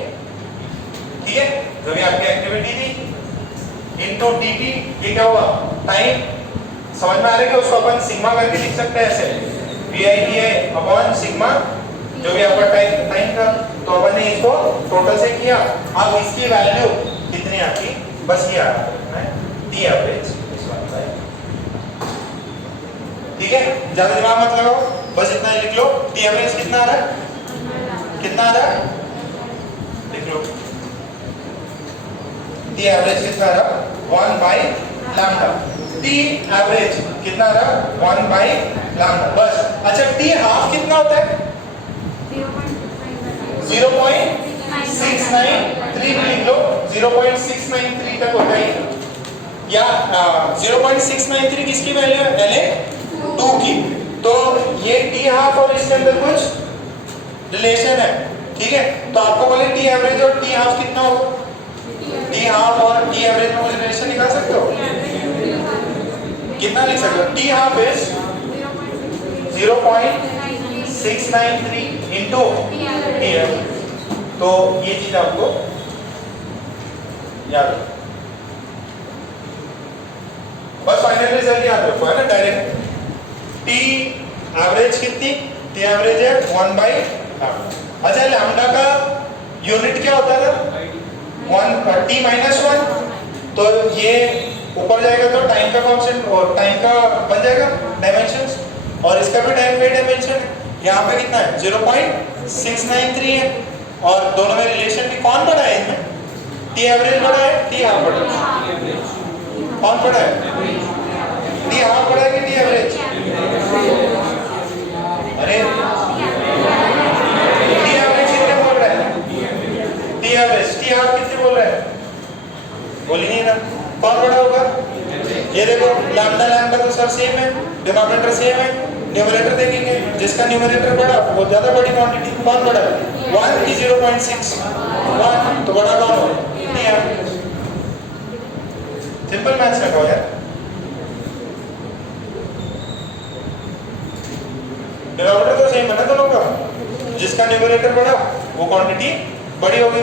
ठीक है जो भी आपकी एक्टिविटी थी इनटू dt। ये क्या हुआ? टाइम। समझ में आ रहा है कि उसको अपन सिग्मा करके लिख सकते हैं ऐसे pi ti अपॉन सिग्मा जो भी आपका टाइम था। तो अपन ने इसको टोटल से किया। अब इसकी वैल्यू कितनी आती? बस ये आ रहा है टी एवरेज। ठीक है ज्यादा दिमाग मत लगाओ, बस इतना ही लिख लो। टी एवरेज कितना आ रहा है? कितना आ रहा है? लिख लो टी एवरेज कितना आ रहा? 1 बाई लैम्डा। टी एवरेज कितना आ रहा? 1 बाई लैम्डा बस। अच्छा टी हाफ कितना होता है? 0.693 लिख लो। 0.693 तक होता है या 0.693 किसकी वैल्यू है? LA2 की। तो ये टी हाफ और इसके अंदर कुछ रिलेशन है। ठीक है तो आपको बोले टी एवरेज और टी हाफ कितना होगा? टी हाफ और टी एवरेज में कुछ रिलेशन निकाल सकते हो? कितना लिख सकते हो? T half is 0.693 into T average. तो ये चीज आपको याद रखो। बस फाइनल रिजल्ट याद रखो है ना डायरेक्ट। टी एवरेज कितनी? टी एवरेज है 1 बाई लैम्डा। अच्छा लैम्डा का यूनिट क्या होता था? 1 टी माइनस 1। तो ये ऊपर जाएगा तो टाइम का कांस्टेंट और टाइम का बन जाएगा डायमेंशंस और इसका भी टाइम का डायमेंशन है। यहाँ पे कितना है? 0.693 है और दोनों में रिलेशन भी कौन बड़ा है इनमें? टी एवरेज बड़ा है टी हाफ बड़ा है? कौन बड़ा है? टी हाफ बड़ा है कि टी एवरेज? अरे टी एवरेज कितने बोल रहा है? T average. टी हाफ कितने बोल रहा है? बोली नहीं ना। कौन बड़ा होगा? ये देखो लैम्डा लैम्डा तो सर सेम है, डिनोमिनेटर सेम है। न्यूमरेटर देखेंगे जिसका न्यूमरेटर बड़ा वो ज्यादा बड़ी क्वांटिटी। कौन बड़ा है? 1 की 0.6 1 तो बड़ा कौन होगा? T average. सिंपल मैथ्स लगाओ यार। डिनोमिनेटर तो सेम है ना दोनों का, जिसका न्यूमरेटर बड़ा वो क्वांटिटी बड़ी होगी।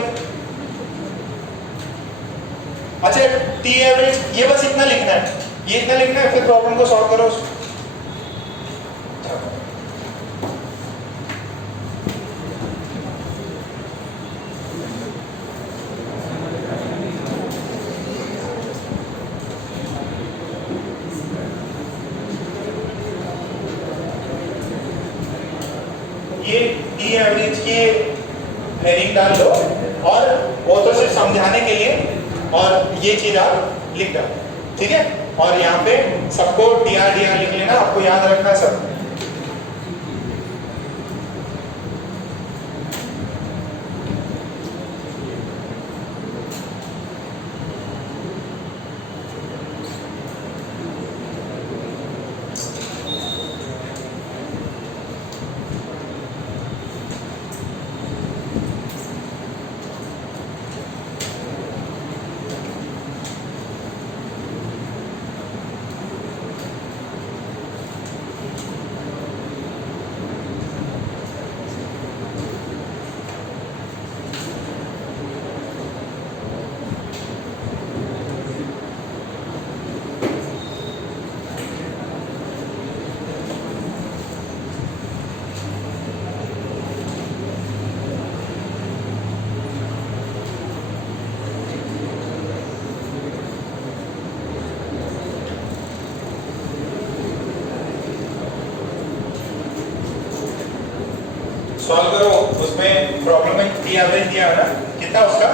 अच्छा टी एवरेज ये बस इतना लिखना है, ये इतना लिखना है फिर प्रॉब्लम को सॉल्व करो। ये टी एवरेज की हेडिंग डाल दो और वो तो सिर्फ समझाने के लिए और ये चीज आप लिख दो। ठीक है और यहाँ पे सबको डी आर लिख लेना, आपको याद रखना सब। सॉल्व करो। उसमें प्रॉब्लम में टी एवरेज दिया है ना, कितना उसका?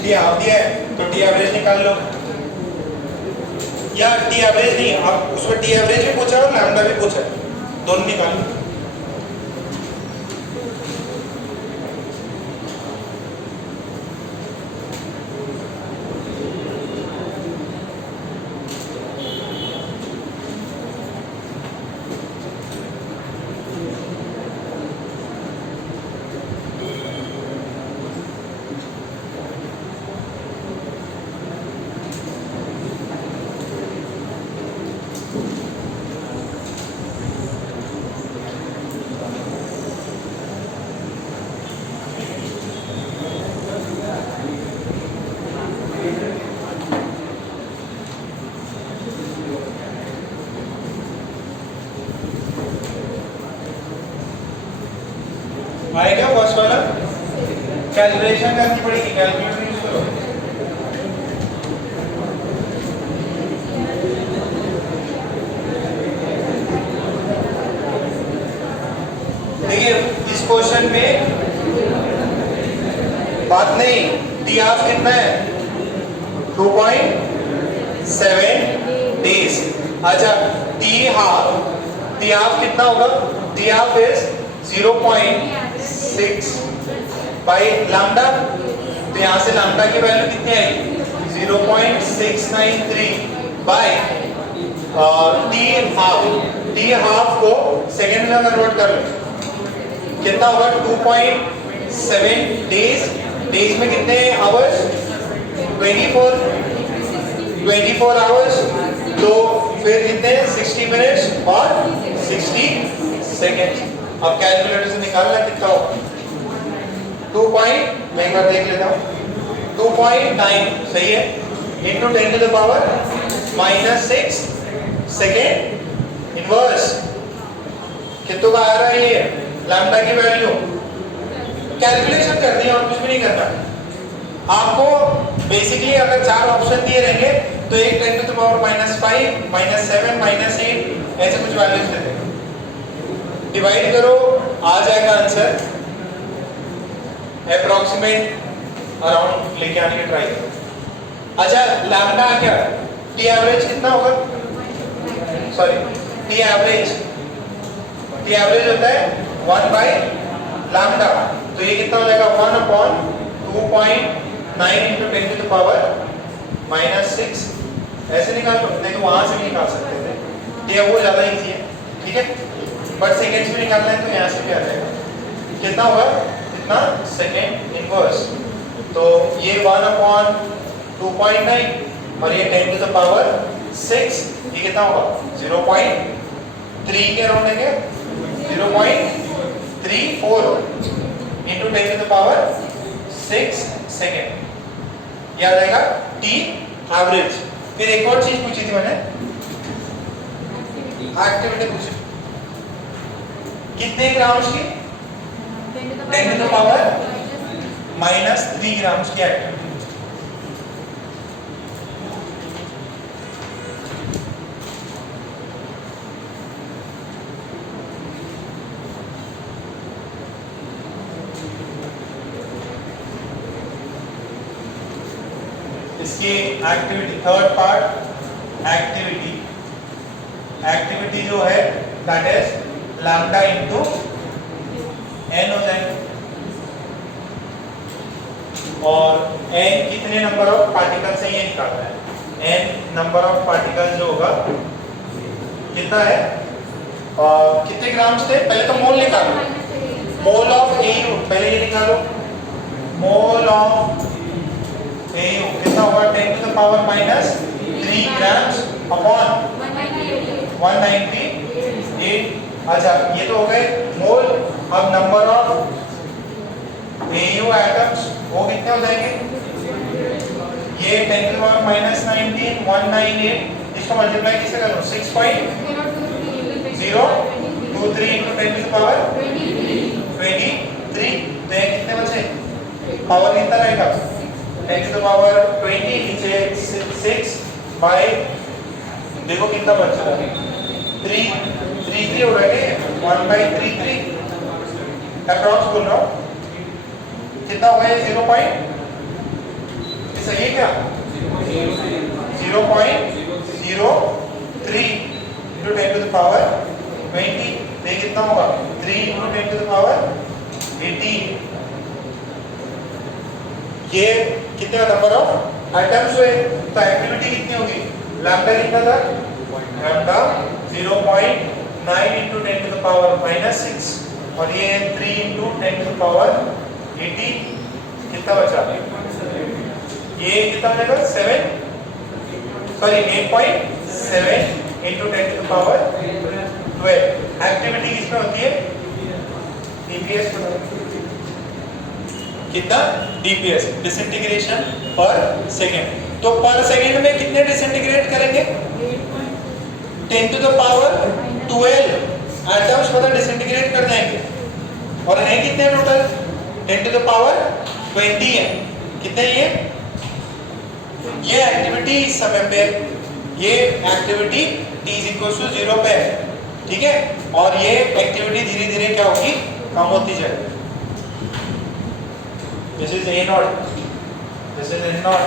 टी हाफ दिया है तो टी एवरेज निकाल लो। या टी एवरेज नहीं, अब उसमें टी एवरेज भी पूछा और लैम्डा भी पूछा है, दोनों निकाल लो। आएगा फर्स्ट वाला? कैलकुलेशन करनी पड़ेगी, कैलकुलेटर यूज करो। देखिए इस क्वेश्चन में बात नहीं, टी हाफ कितना है? 2.7 डेज। अच्छा टी हाफ कितना होगा? T half is 0.6 by lambda. तो यहाँ से लैम्डा की वैल्यू कितनी आएगी? 0.693 बाई टी हाफ को सेकेंड में कन्वर्ट कर लो, कितना होगा? 2.7 डेज। डेज में कितने आवर्स? 24 आवर्स। तो फिर कितने? 60 मिनट्स और 60 सेकेंड्स। अब कैलकुलेटर से निकालना कितना होगा? 2 मैं एक बार देख लेता हूँ। 2.9 सही है, into 10 to the power -6 second inverse. कितनों का आ रहा है ये लैम्डा की वैल्यू? कैलकुलेशन करनी है और कुछ भी नहीं करना आपको। बेसिकली अगर 4 ऑप्शन दिए रहेंगे तो एक 10 टू द पावर -5, -7, -8 ऐसे कुछ वैल्यूज दे देंगे। डिवाइड करो, आ जाएगा आंसर। अप्रॉक्सीमेट अराउंड लेके आने की ट्राई करो। अच्छा लैम्डा क्या? टी एवरेज कितना होगा? सॉरी टी एवरेज होता है 1 बाई लैम्डा। तो ये कितना हो जाएगा? 1/2.9 इंटू 10 टू द पावर -6। ऐसे निकाल लो, नहीं तो वहां से भी निकाल सकते थे, ये वो ज्यादा इजी है। ठीक है, बट सेकेंड्स में निकालना है तो यहाँ से भी आ जाएगा। कितना होगा? कितना? Second inverse. तो ये 1/2.9 और ये 10 टू द पावर 6, ये कितना होगा? 0.3 के अराउंड है, 0.34 into 10 to the power 6 second. याद आएगा टी एवरेज। फिर एक और चीज पूछी थी मैंने, एक्टिविटी पूछी, कितने ग्राम्स की? 10 टू द पावर -3 ग्राम्स की एक्टिविटी। इसकी एक्टिविटी थर्ड पार्ट, एक्टिविटी जो है that is lambda into n हो जाएगा। और एन कितने नंबर ऑफ पार्टिकल से ये निकालना है? एन नंबर ऑफ पार्टिकल जो होगा कितना है? कितने ग्राम्स थे? पहले तो मोल निकालो, मोल ऑफ एयू पहले ये निकालो। मोल ऑफ एयू कितना होगा? 10 to the power -3 grams upon 198। अच्छा ये तो हो गए मोल। अब नंबर ऑफ एयू एटम्स वो कितने हो जाएंगे? ये 10 टू द पावर -19 198, इसको मल्टीप्लाई किससे करूं? 6.023 इंटू 10 टू द पावर 23। तो ये कितने बचे? पावर कितना रहेगा? 10 टू द पावर 20 नीचे 6 बाई, देखो कितना बच रहा है? 3 हो रहा है, 1/33 अप्रॉक्स बोल रहा हूँ। कितना होगा ये? 0. सही है क्या? 0.03 इंटू 10 टू द पावर 20। ये कितना होगा? 3 इंटू 10 टू द पावर 18। ये कितने नंबर ऑफ एटम्स हुए? तो एक्टिविटी कितनी होगी? लैम्डा कितना था? Lambda 0.9 into 10 to the power -6 और ये 3 इंटू 10 टू द पावर 18। कितना बचा? ये कितना बचेगा? 8.7 into 10 to the power 12। Activity किसमें होती है? डीपीएस में। कितना? DPS, disintegration per second. तो पर सेकेंड में कितने डिसइंटीग्रेट करेंगे? 10 टू द पावर 12 एटम्स मतलब डिसइंटीग्रेट कर देंगे। और है कितने टोटल 10 टू द पावर 20 है। कितने ये एक्टिविटी इस समय पे ये activity t is equal to 0 पे है, ठीक है। और ये एक्टिविटी धीरे धीरे क्या होगी, कम होती जाएगी। This is a not, this is n naught.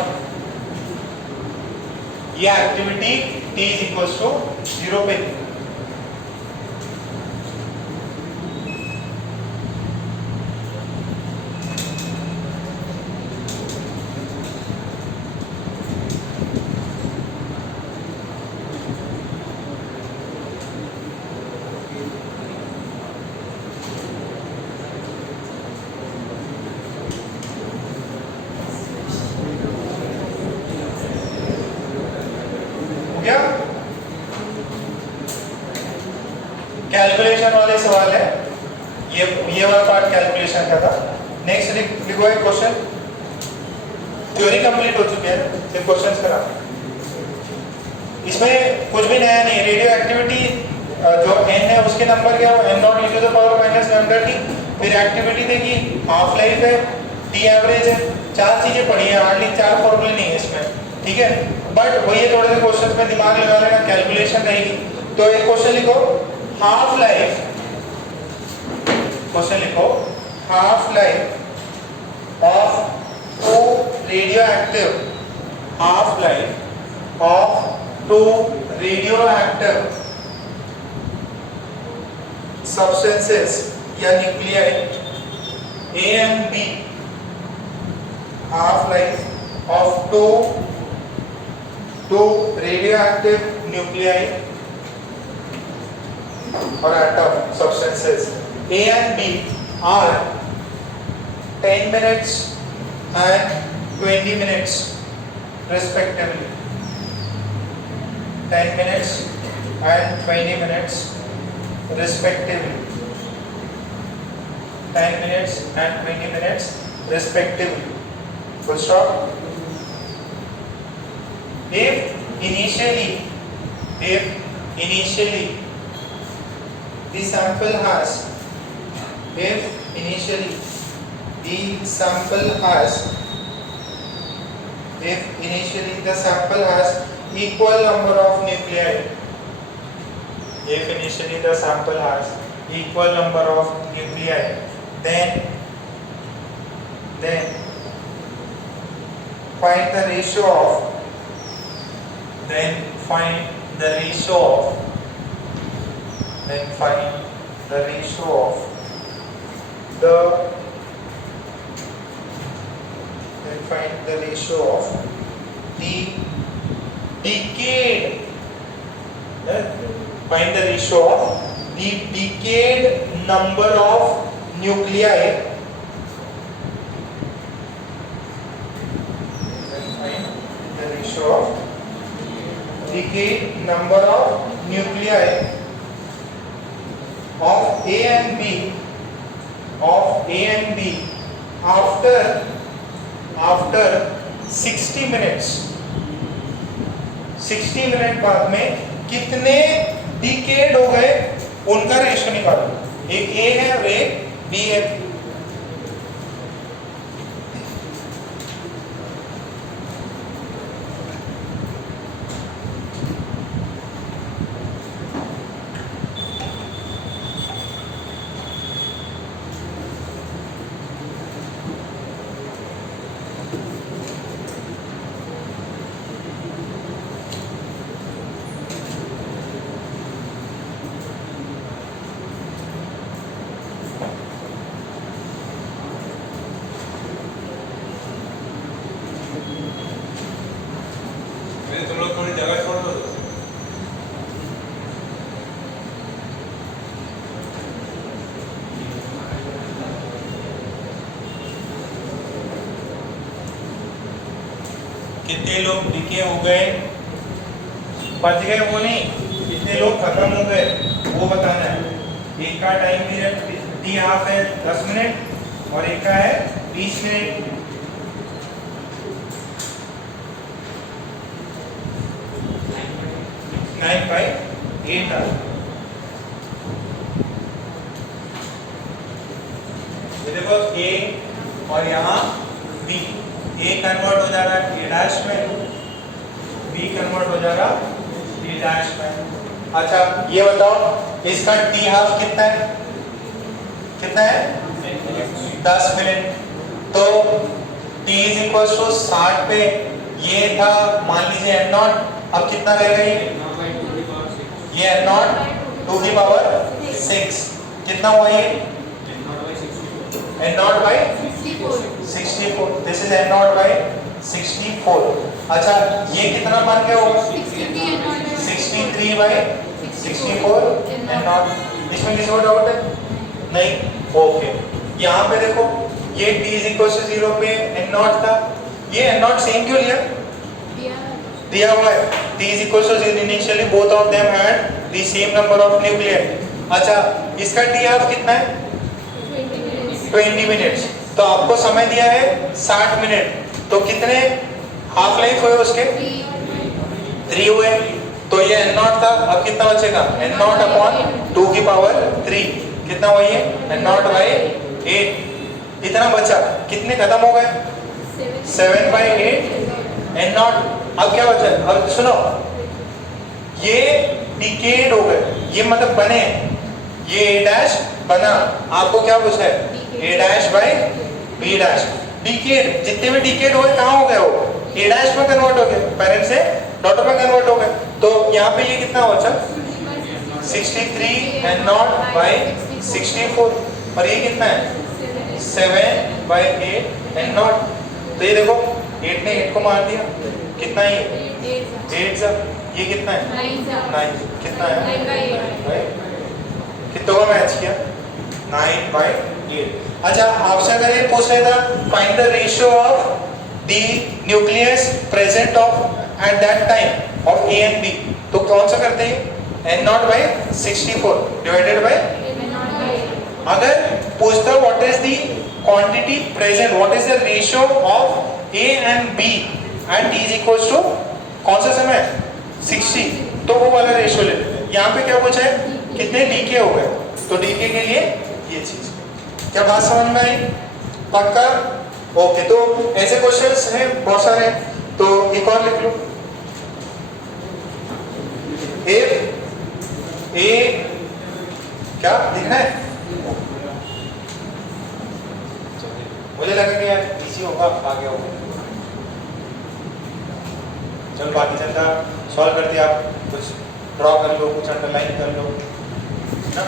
ये activity t is equal to 0 पे कैलकुलेशन वाले सवाल है, ये वाला पार्ट कैलकुलेशन का था। नेक्स्ट लिखो एक क्वेश्चन। थ्योरी कंप्लीट हो चुकी है, सिर्फ क्वेश्चंस करा। इसमें कुछ भी नया नहीं है। रेडियो एक्टिविटी जो n है उसके नंबर क्या हो, n not e to the power minus lambda t। फिर एक्टिविटी देखी, हाफ लाइफ है, t एवरेज है, चार चीजें पढ़ी है, हार्डली चार फॉर्मूले नहीं है इसमें, ठीक है। बट वही थोड़े से क्वेश्चंस में दिमाग लगा लेना, कैलकुलेशन रहेगी। तो एक क्वेश्चन लिखो, हाफ लाइफ, क्वेश्चन लिखो, half life of two radio active, half life of two radio active substances या nuclei A and B, half life of two radioactive nuclei or atom substances A and B are 10 minutes and 20 minutes respectively. 10 minutes and 20 minutes respectively. 10 minutes and 20 minutes respectively. Full stop. If initially the sample has, if initially the sample has equal number of nuclei, if initially the sample has equal number of nuclei, then find the ratio of the decayed, find the ratio of the decayed number of nuclei, find the ratio of decayed number of nuclei of A and B after 60 minutes. 60 minute बाद में कितने decade हो गए उनका ratio निकालो। एक A है और एक B है। तुम लोग थोड़ी जगह छोड़ दो। कितने लोग डिके हो गए, बच गए वो नहीं, कितने लोग खत्म हो गए वो बताना है। एक का टाइम पीरियड टी हाफ है 10 मिनट और एक का है 20 मिनट। नाइन बाई 8 और यहाँ B, A कन्वर्ट हो जा रहा है A डैश में, B कन्वर्ट हो जाएगा D डैश में। अच्छा ये बताओ इसका T हाफ कितना है? कितना है? 10 मिनट। तो T इज इक्वल टू 60 पे ये था मान लीजिए n नॉट, अब कितना रहेगा ये n not to the power 6, कितना हुआ ये? n not by 64, this is n not by 64। अच्छा ये कितना मान के होगा? 63 बाई 64 n नॉट। इसमें किसी को डाउट है? नहीं, ओके। यहाँ पे देखो ये t इज इक्वल टू 0 पे n नॉट था, ये n नॉट सेम क्यों लिया? दिया हुआ है t is equal to 0, initially both of them had the same number of nucleus. अच्छा इसका t हाफ कितना है? 20 मिनट्स। तो आपको समय दिया है 60 मिनट, तो कितने हाफ लाइफ हुए उसके? 3 हुए। तो ये n नॉट था, अब कितना बचेगा? n नॉट अपॉन 2 की पावर 3, कितना हुआ ये? n नॉट बाई 8, इतना बचा। कितने खत्म हो गए? 7 बाई 8 n नॉट। अब क्या बचा? अब सुनो, ये डिकेड हो गए, ये मतलब बने, ये a डैश बना, आपको क्या पूछा है? a dash by b dash. Decade, जितने भी डिकेड हुए कहाँ हो गए? वो a डैश में कन्वर्ट हो गए, पेरेंट से डॉटर में कन्वर्ट हो गए। तो यहाँ पे ये कितना बचा? 63 n नॉट बाई 64, और ये कितना है? 7 बाई 8 n नॉट। तो ये देखो 8 ने 8 को मार दिया, कितना है ये? 8 सा, ये कितना है? 9, कितना है? कितना का मैच किया? 9 बाई 8। अच्छा आपसे अगर ये पूछ रहा था find the ratio of the nucleus present of at that time of A and B, तो कौन सा करते हैं? n not by 64 divided by. अगर पूछता what is the quantity present, what is the ratio of A and B and T is equal to कौन सा समय? 60, तो वो वाला रेशियो ले लेते हैं। यहाँ पे क्या पूछा है? कितने डीके हो गए? तो डीके के लिए ये चीज। क्या बात समझ में आई? पक्का? ओके। तो ऐसे क्वेश्चंस हैं बहुत सारे, तो एक और लिख लो। इफ ए, क्या लिखना है? मुझे लगा कि यार इजी होगा, आगे होगा। चलो बाकी चलता सॉल्व कर दिया, आप कुछ ड्रॉ कर लो, कुछ अंडरलाइन कर लो ना,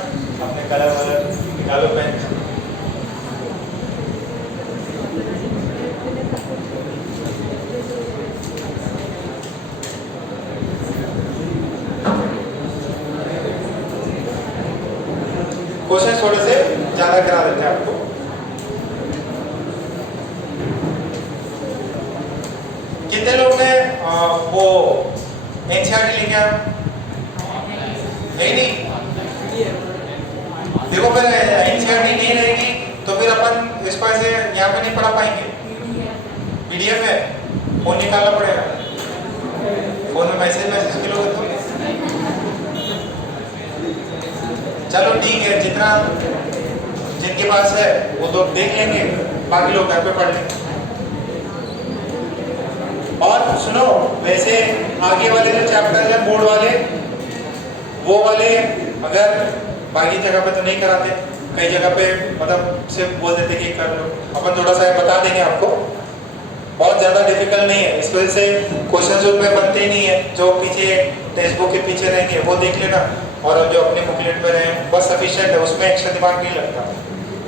अपने कलर वलर निकालो पेन। क्वेश्चन थोड़े से ज्यादा करा देते हैं आपको। कितने लोग ने वो एनसीईआरटी लेके आए? नहीं, देखो फिर एनसीईआरटी नहीं रहेगी तो फिर अपन इसको ऐसे यहाँ पे नहीं पढ़ा पाएंगे। पीडीएफ है, फोन निकालना पड़ेगा, फोन में मैसेज के लोग तो चलो ठीक है, जितना जिनके पास है वो तो देख लेंगे, बाकी लोग घर पे पढ़ लेंगे। और सुनो, वैसे आगे वाले जो चैप्टर है बोर्ड वाले, वो वाले अगर बाकी जगह पे तो नहीं कराते, कई जगह पे मतलब सिर्फ बोल देते कि कर लो, अपन थोड़ा सा बता देंगे आपको, बहुत ज़्यादा डिफिकल्ट नहीं है। इस वजह से क्वेश्चन उसमें बनते ही नहीं है, जो पीछे टेक्स्ट बुक के पीछे रहेंगे वो देख लेना, और जो अपने बुकलेट में रहे बस सफिशिएंट है, उसमें एक्स्ट्रा दिमाग नहीं लगता।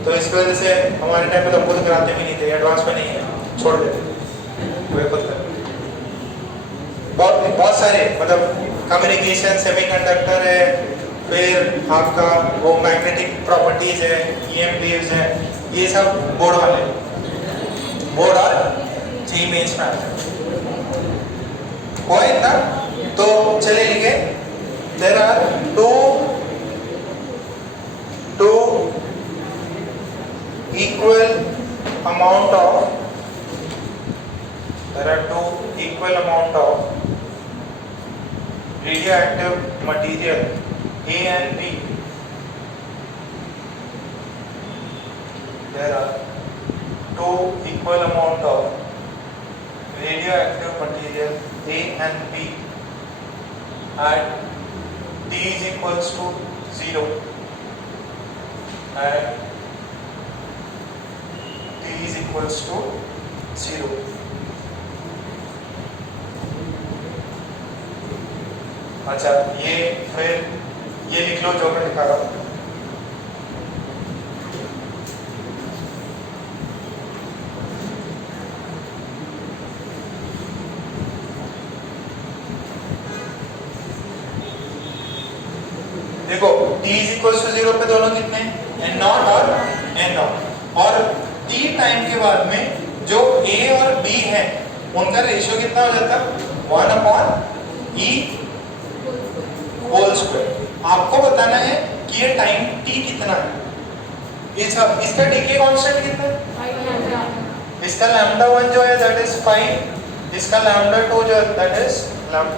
तो इस वजह से हमारे टाइम में तो खुद कराते भी नहीं थे, एडवांस में नहीं है, छोड़ देते वे खुद कर। बहुत सारे मतलब कम्युनिकेशन, सेमीकंडक्टर है, फिर आपका वो मैग्नेटिक प्रॉपर्टीज है, EM वेव्स है, ये सब बोर्ड वाले, बोर्ड और जेईई मेंस में आते हैं। हुआ इतना? तो चलिए लिखे, there are two equal amount of radioactive material A and B. There are two equal amount of radioactive material A and B at T is equals to 0 and T is equals to 0. अच्छा ये फिर ये लिख लो जो मैं लिखा रहा हूँ। देखो t इज इक्वल टू 0 पे दोनों कितने n नॉट और n नॉट, और t टाइम के बाद में जो a और b है उनका रेशियो कितना हो जाता है 1/e होल स्क्वायर। आपको बताना है कि ये टाइम t कितना है। इसका डीके कांस्टेंट कितना है, इसका लैम्डा 1 जो है दैट इज 5, इसका लैम्डा 2 जो है दैट इज लैम्डा,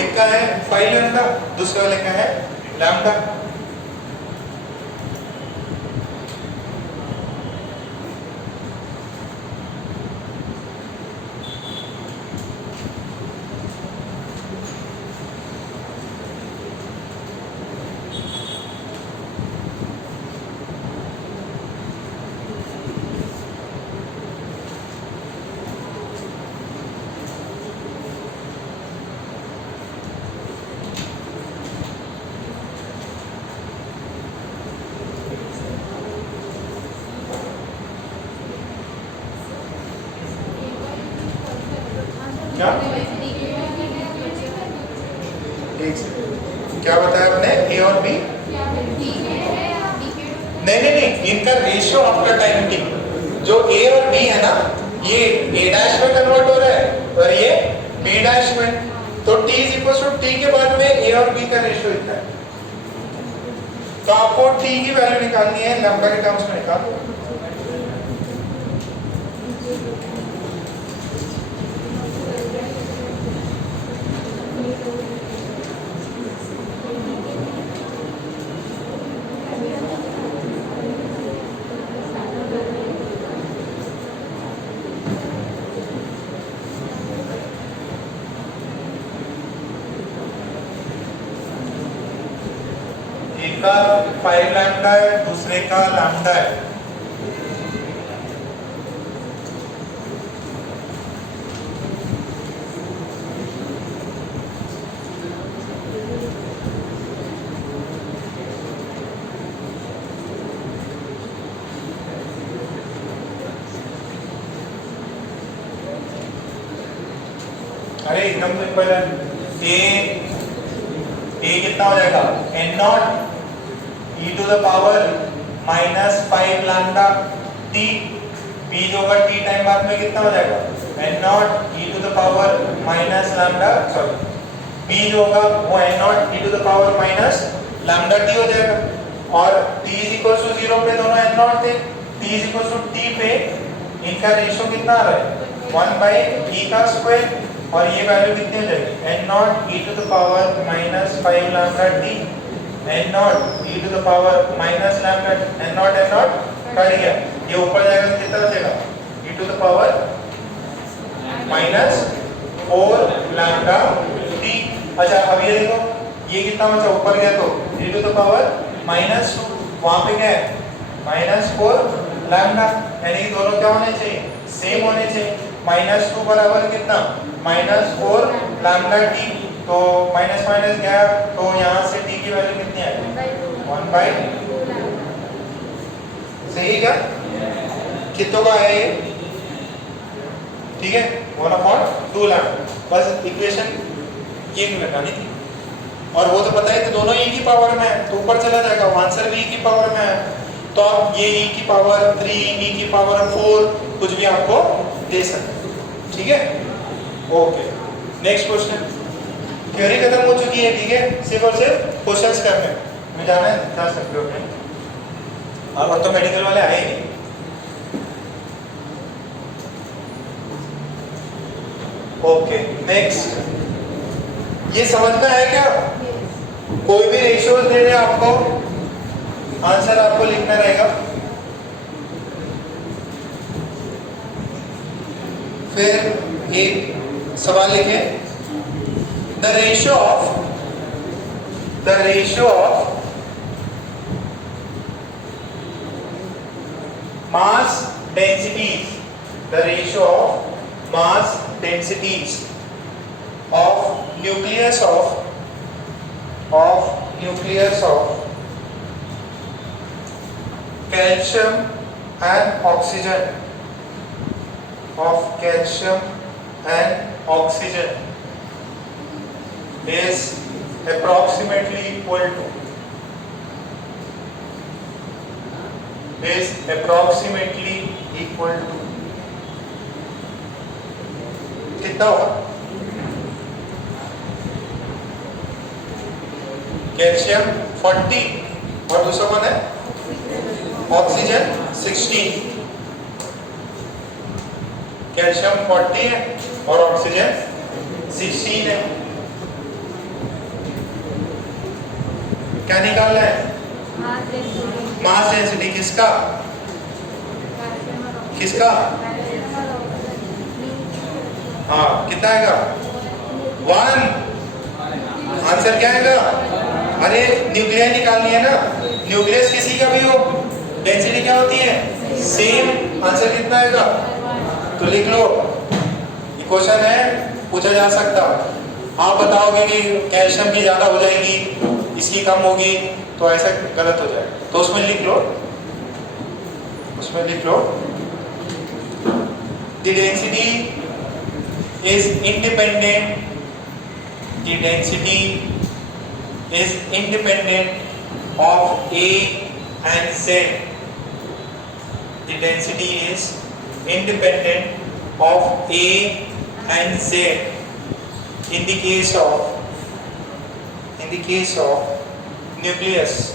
एक का है 5 लैम्डा, दूसरे वाले का है लैम्डा। क्या क्या बताया आपने ए और बी? नहीं, इनका रेशियो आफ्टर टाइम टी, जो ए और बी है ना ये ए डैश में कन्वर्ट हो रहा है और ये बी डैश में, तो t is equal to t के बाद में ए और बी का रेशियो इतना है। तो आपको टी की वैल्यू निकालनी है, लैम्डा के टर्म्स में निकालो। एक का 5 लैम्डा है, दूसरे का लैम्डा है। अरे एकदम सिंपल है, ए कितना हो जाएगा n not e to the power minus 5 lambda t, b जो होगा t टाइम बाद में कितना हो जाएगा n not e to the power minus lambda, sorry b जो होगा वो n not e to the power minus lambda t हो जाएगा। और t इज इक्वल टू 0 पे दोनों n नॉट थे, t is equal to t पे इनका रेशियो कितना आ रहा है 1/e का स्क्वायर, और ये वैल्यू कितनी हो जाएगी n not e to the power minus 5 lambda t, n not e to the power minus lambda, n not cut गया, ये ऊपर जाएगा तो कितना बचेगा e to the power minus 4 lambda t। अच्छा अब ये देखो ये कितना बचा, ऊपर गया तो e to the power minus 2, वहां पे क्या है माइनस 4 लैम्डा, यानी कि दोनों क्या होने चाहिए सेम होने चाहिए। माइनस 2 बराबर कितना माइनस 4 लैम्डा t, तो माइनस माइनस गया तो यहाँ से t की वैल्यू कितनी आएगी 1/2, सही क्या कितनों का है ये, ठीक है 1/2 लैम्डा। बस इक्वेशन ये लगानी थी, और वो तो पता है कि दोनों e की पावर में है तो ऊपर चला जाएगा, आंसर भी e की पावर में है, तो आप ये e की पावर 3 e की पावर 4 कुछ भी आपको दे सकते, ठीक है। ओके नेक्स्ट क्वेश्चन, थ्योरी खत्म हो चुकी है, ठीक है, सिर्फ और सिर्फ क्वेश्चंस करने में जाना है, जा सकते हो अपने, और तो मेडिकल वाले आए नहीं। ओके नेक्स्ट, ये समझना है क्या, कोई भी रेशियोज दे दे आपको, आंसर आपको लिखना रहेगा। फिर एक सवाल लिखे, the ratio of mass densities, the ratio of mass densities of nucleus of calcium and oxygen, is approximately equal to कितना होगा? कैल्शियम 40 और दूसरा कौन है? ऑक्सीजन 16। कैल्शियम 40 है और ऑक्सीजन 16 है। क्या निकालना है? मास डेंसिटी किसका? हाँ, कितना आएगा? 1। आंसर क्या आएगा? अरे न्यूक्लियस निकालनी है ना, न्यूक्लियस किसी का भी हो, डेंसिटी क्या होती है? सेम। आंसर कितना आएगा? तो लिख लो, ये क्वेश्चन है, पूछा जा सकता। आप बताओगे कि कैल्शियम की ज्यादा हो जाएगी, इसकी कम होगी, तो ऐसा गलत हो जाएगा। तो उसमें लिख लो, the density is independent of A and Z. The density is independent of A and Z in the case of nucleus.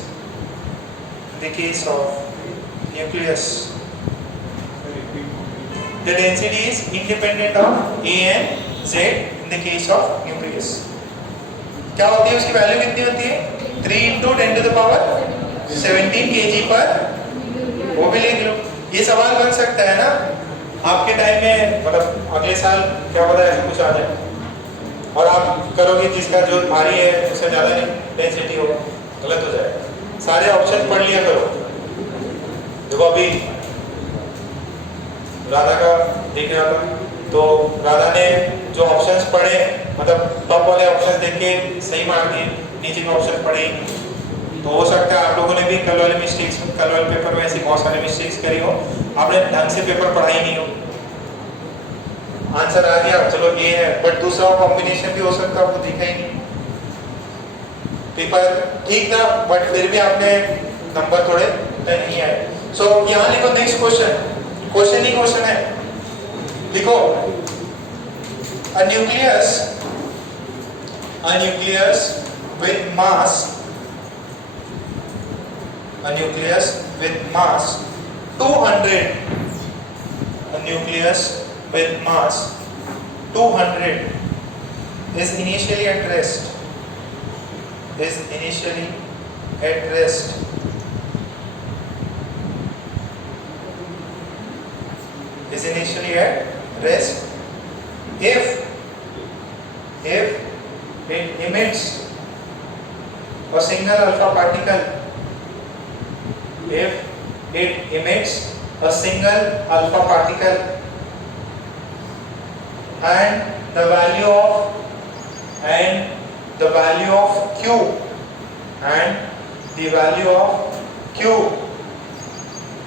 The density is independent of A and Z in the case of nucleus. क्या होती है उसकी value? कितनी होती है? 3 × 10⁻17 kg पर। वो भी लिख लो। ये सवाल बन सकता है ना आपके टाइम में, मतलब अगले साल क्या पता ऐसा कुछ आ जाए और आप करोगे जिसका जो भारी है उससे ज़्यादा डेंसिटी होगा, गलत हो जाएगा। सारे ऑप्शन पढ़ लिया करो। देखो अभी राधा का देख रहा था, तो राधा ने जो ऑप्शंस पढ़े, मतलब टॉप वाले ऑप्शंस देख के सही मार दिए, नीचे के ऑप्शन पढ़े। तो हो सकता है आप लोगों ने भी कल वाले पेपर में ऐसी बहुत सारे मिस्टेक्स करी हो, आपने ढंग से पेपर पढ़ा ही नहीं हो। आंसर आ गया, चलो ये है, बट दूसरा कॉम्बिनेशन भी हो सकता है, आपको दिखा ही नहीं। पेपर ठीक था, बट फिर भी आपने नंबर थोड़े नहीं आए। सो यहाँ लिखो नेक्स्ट क्वेश्चन है, लिखो a nucleus with mass 200, a nucleus with mass 200 is initially at rest, if it emits a single alpha particle, and the value of Q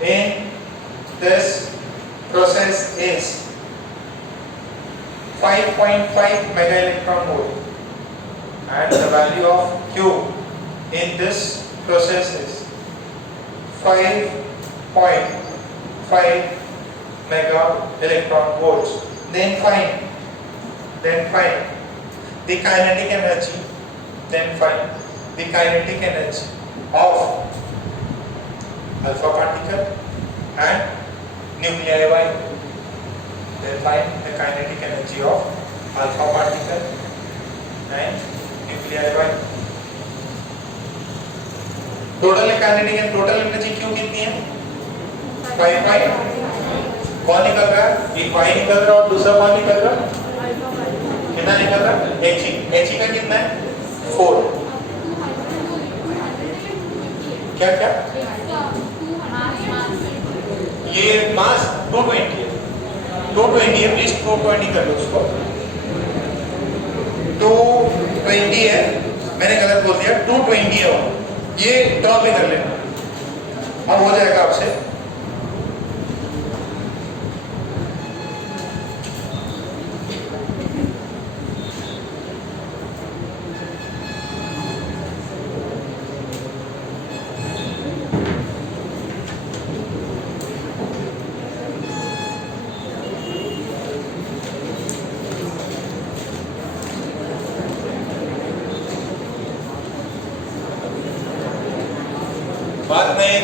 in this process is 5.5 mega electron volt, and the value of Q in this process is 5.5 mega electron volts. Then find the kinetic energy. Of alpha particle and nuclei. Then find the kinetic energy of alpha particle and nuclei. Total kinetic and total energy Q कितनी है? 5.5 कौन निकल रहा है? एक y निकल रहा है और दूसरा कौन निकल रहा है? कितना निकल रहा है? He का कितना है? 4। क्या क्या? ये मास 220 है, 220 है, प्लीज 220 कर लो उसको। 220 है, मैंने गलत बोल दिया, 220 है वो। ये ड्रॉप भी कर लेना, अब हो जाएगा आपसे। बात नहीं,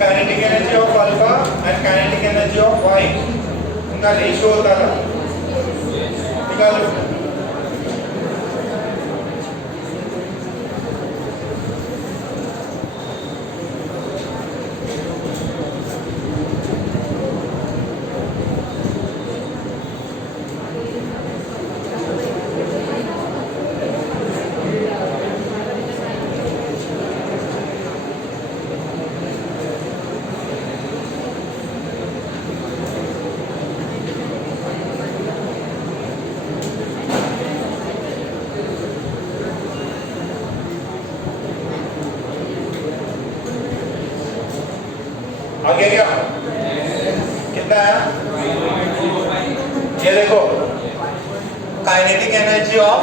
kinetic energy of alpha and kinetic energy of Y, उनका रेशियो होता है, निकालो। आगे क्या कितना है? ये देखो, kinetic energy of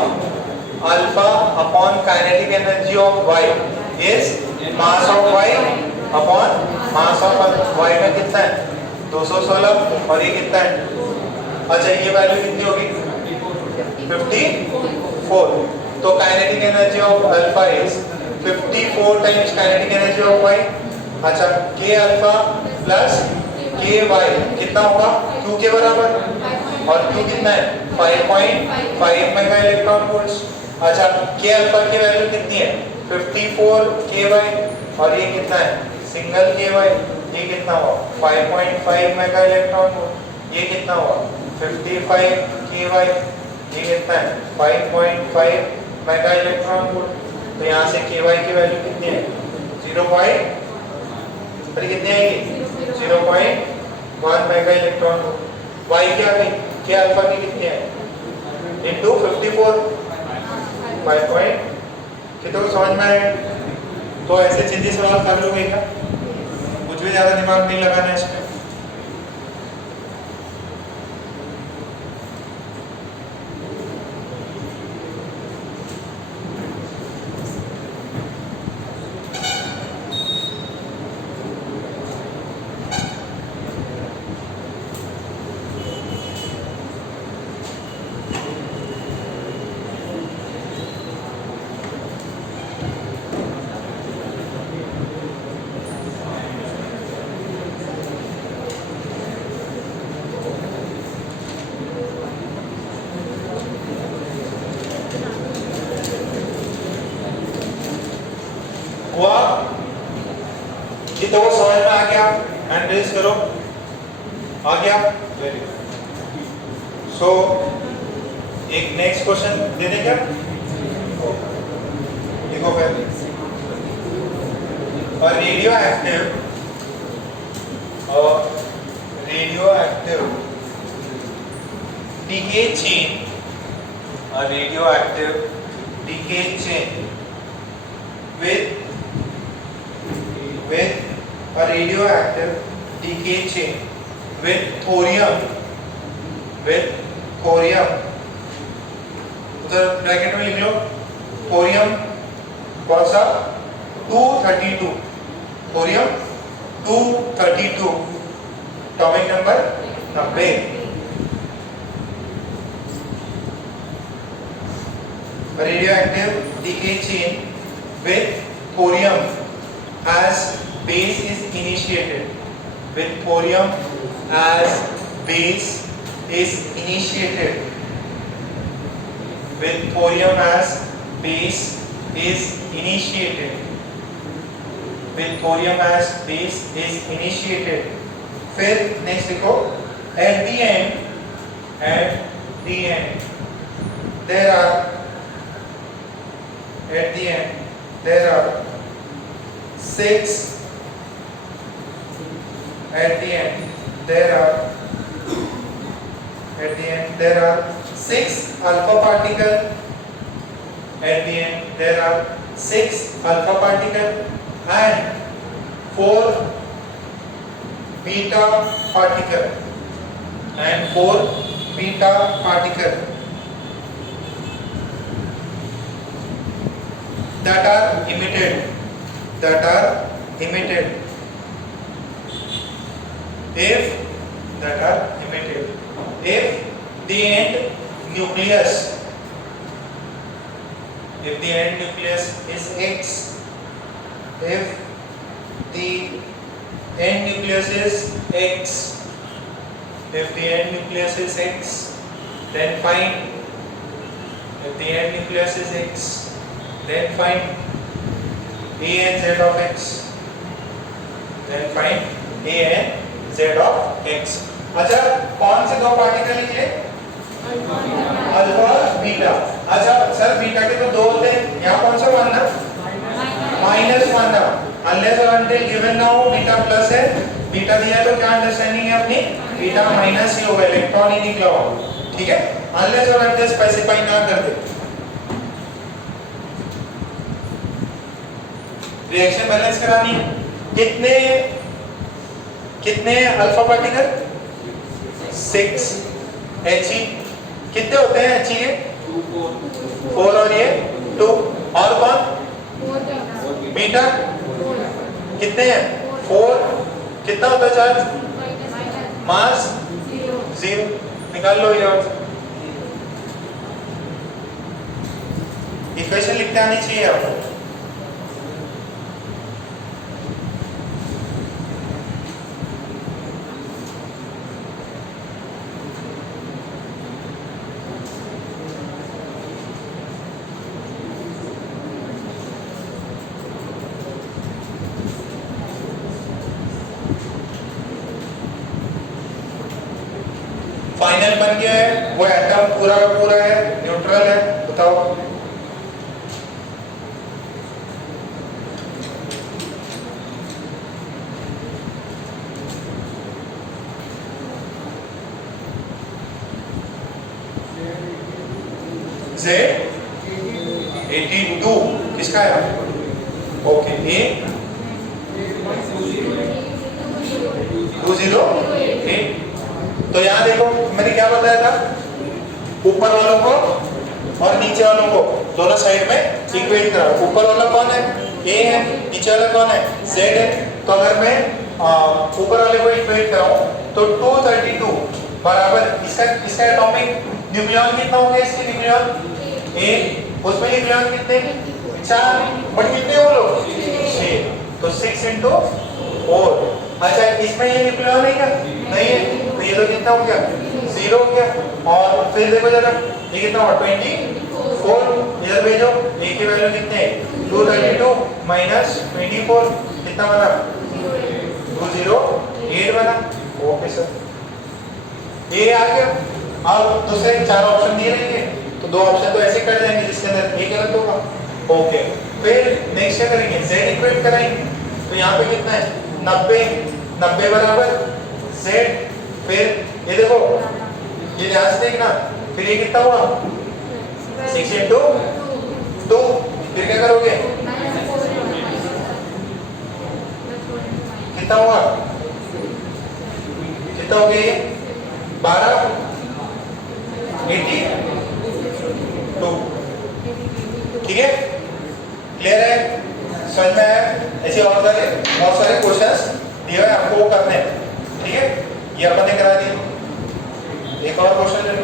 alpha upon kinetic energy of Y is mass of Y upon mass of Y का कितना है? 216, और ये कितना है? अच्छा, ये वैल्यू कितनी होगी? 54। तो kinetic energy of alpha is 54 times kinetic energy of Y. अच्छा, के अल्फा प्लस के वाई कितना होगा? Q के बराबर, और Q कितना है? 5.5 मेगा इलेक्ट्रॉन वोल्ट्स। अच्छा, के अल्फा की वैल्यू कितनी है? 54 के वाई, और ये कितना है? सिंगल के वाई, ये कितना हुआ? 5.5 मेगा इलेक्ट्रॉन वोल्ट। ये कितना हुआ? 55 के वाई, ये कितना है? 5.5 मेगा इलेक्ट्रॉन वोल्ट। तो यहाँ से के वाई की वैल्यू कितनी है? 0. अरे कितनी आएगी? 0.1 मेगा इलेक्ट्रॉन वोल्ट। वाई क्या आ गई? के अल्फा की कितनी है? इनटू 54 5 पॉइंट, कितने को समझ में आएगा? तो ऐसे सीधे सवाल कर लोगे क्या? कुछ भी ज्यादा दिमाग नहीं लगाना है इसमें। हुआ? कितने को समझ में आ गया? हैंड रेज करो। आ गया? Very good. सो एक नेक्स्ट क्वेश्चन दे दें क्या? देखो पहले, radioactive decay chain, a radioactive decay chain with a radioactive decay chain with thorium उधर ब्रैकेट में लिख लो थोरियम कौन सा 232 thorium 232 atomic number 90 radioactive decay chain with thorium as base is initiated. With thorium as base is initiated. With thorium as base is initiated. With thorium as base is initiated. फिर next लिखो, at the end there are 6 alpha particle. At the end there are 6 alpha particle and 4 beta particle that are emitted. If the end nucleus is X, if the end nucleus is X, then find. If the end nucleus is X, then find A and Z of X. अच्छा, कौन से दो particle निकले? Alpha और beta. अच्छा sir, beta के तो 2 होते हैं, यहाँ कौन सा 1 ना? -1 ना। अनलेस और अनटिल गिवन ना हो बीटा प्लस है, बीटा दिया है तो क्या अंडरस्टैंडिंग है अपनी? बीटा माइनस ही होगा, इलेक्ट्रॉन ही निकला होगा, ठीक है? अनलेस और अनटिल स्पेसिफाई ना कर दे। रिएक्शन बैलेंस करानी है। कितने अल्फा पार्टिकल? 6 He। कितने होते हैं He के? 4 और ये 2। और कौन? बीटा कितने हैं? 4। कितना होता है चार्ज? मास 0। निकाल लो ये। इक्वेशन लिखते आनी चाहिए आपको। फाइनल बन गया है, वो एटम पूरा का पूरा है, न्यूट्रल है। बताओ Z82 किसका है? Okay, A 208। तो यहाँ देखो मैंने क्या बताया था, ऊपर वालों को और नीचे वालों को दोनों साइड में इक्वेट करा। ऊपर वाला कौन है? A है। नीचे वाला कौन है? Z है। तो अगर मैं ऊपर वाले को इक्वेट कराऊं तो 232 बराबर इसका एटॉमिक न्यूक्लियॉन कितना हो गया? इसके न्यूक्लियॉन 1, उसमें न्यूक्लियॉन कितने? 4, बट कितने हो लोग? 6। तो 6 × 4। अच्छा, इसमें ये न्यूक्लियॉन है क्या? नहीं है, तो ये तो कितना हो गया? 0 हो गया। और फिर देखो जरा, ये कितना हुआ? 24। इधर भेजो, A की वैल्यू कितने है? 232 - 24 कितना बना? 208 बना। ओके सर, ये आ गया। अब दूसरे 4 ऑप्शन दिए रहेंगे, तो 2 ऑप्शन तो ऐसे कर जाएंगे जिसके अंदर A गलत होगा। ओके, फिर नेक्स्ट क्या करेंगे? Z इक्वेट कराएंगे। तो यहाँ पे कितना है? 90 बराबर Z। फिर ये देखो, ये ध्यान से देखना, फिर ये कितना हुआ? 6 × 2। फिर क्या करोगे? कितना हुआ? कितना हो गया ये? 12 82। ठीक है, क्लियर है? समझ में आया? ऐसे और बहुत सारे क्वेश्चंस दिए हुए आपको वो करने हैं, ठीक है? ये अपन ने करा दिया। एक और क्वेश्चन ले लो।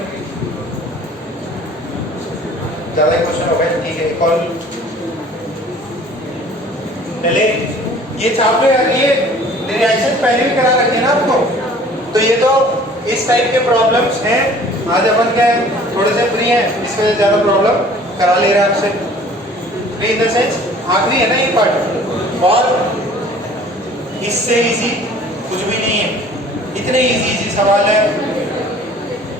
ज़्यादा क्वेश्चन हो गए, ठीक है। कॉल पहले ये छाप लो यार, ये रिएक्शन पहले भी करा रखे ना आपको, तो ये तो इस टाइप के प्रॉब्लम्स हैं। आज अपन क्या है थोड़े से फ्री हैं, इस वजह से ज़्यादा प्रॉब्लम करा ले रहे हैं आपसे। फ्री इन द सेंस आखिरी है ना ये पार्ट, और इससे इजी कुछ भी नहीं है। इतने इजी सवाल है,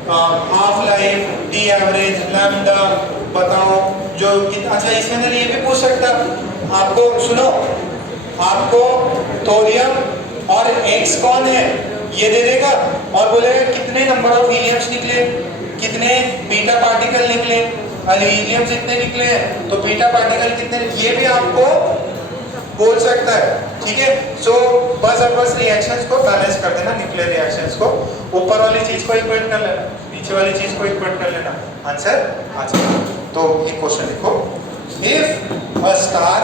half life, D average, lambda बताओ जो अच्छा इसके अंदर ये भी पूछ सकता आपको, सुनो आपको थोरियम और एक्स कौन है ये दे देगा और बोलेगा कितने नंबर ऑफ हीलियम्स निकले, कितने बीटा पार्टिकल निकले, हीलियम्स इतने निकले हैं तो बीटा पार्टिकल कितने, ये भी आपको बोल सकता है, ठीक है। सो बस रिएक्शंस को बैलेंस कर देना, न्यूक्लियर रिएक्शंस को, ऊपर वाली चीज को इक्वेट कर लेना, नीचे वाली चीज को इक्वेट कर लेना, आंसर आ जाएगा। तो ये क्वेश्चन लिखो, if a star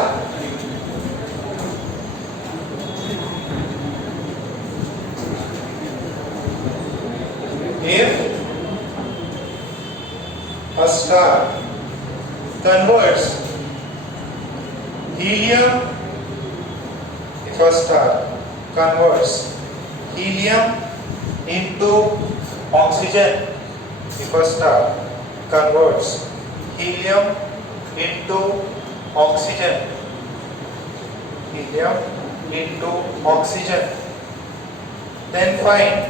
converts helium, if a star converts helium into oxygen, if a star converts helium into oxygen, then find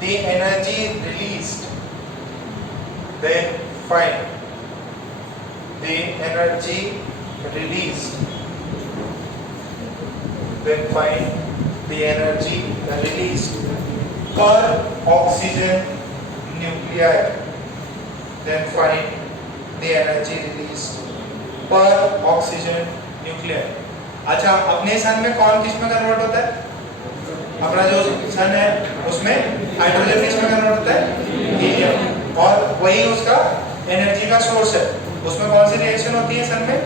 the energy released. Then find the energy released. Then find the energy released per oxygen nuclei. Then find the energy released per oxygen nuclei. अच्छा, अपने सन में कौन किस में convert होता है? अपना जो सन है उसमें हाइड्रोजन किस में कन्वर्ट होता है? हीलियम, और वही उसका एनर्जी का सोर्स है। उसमें कौन सी रिएक्शन होती है सन में?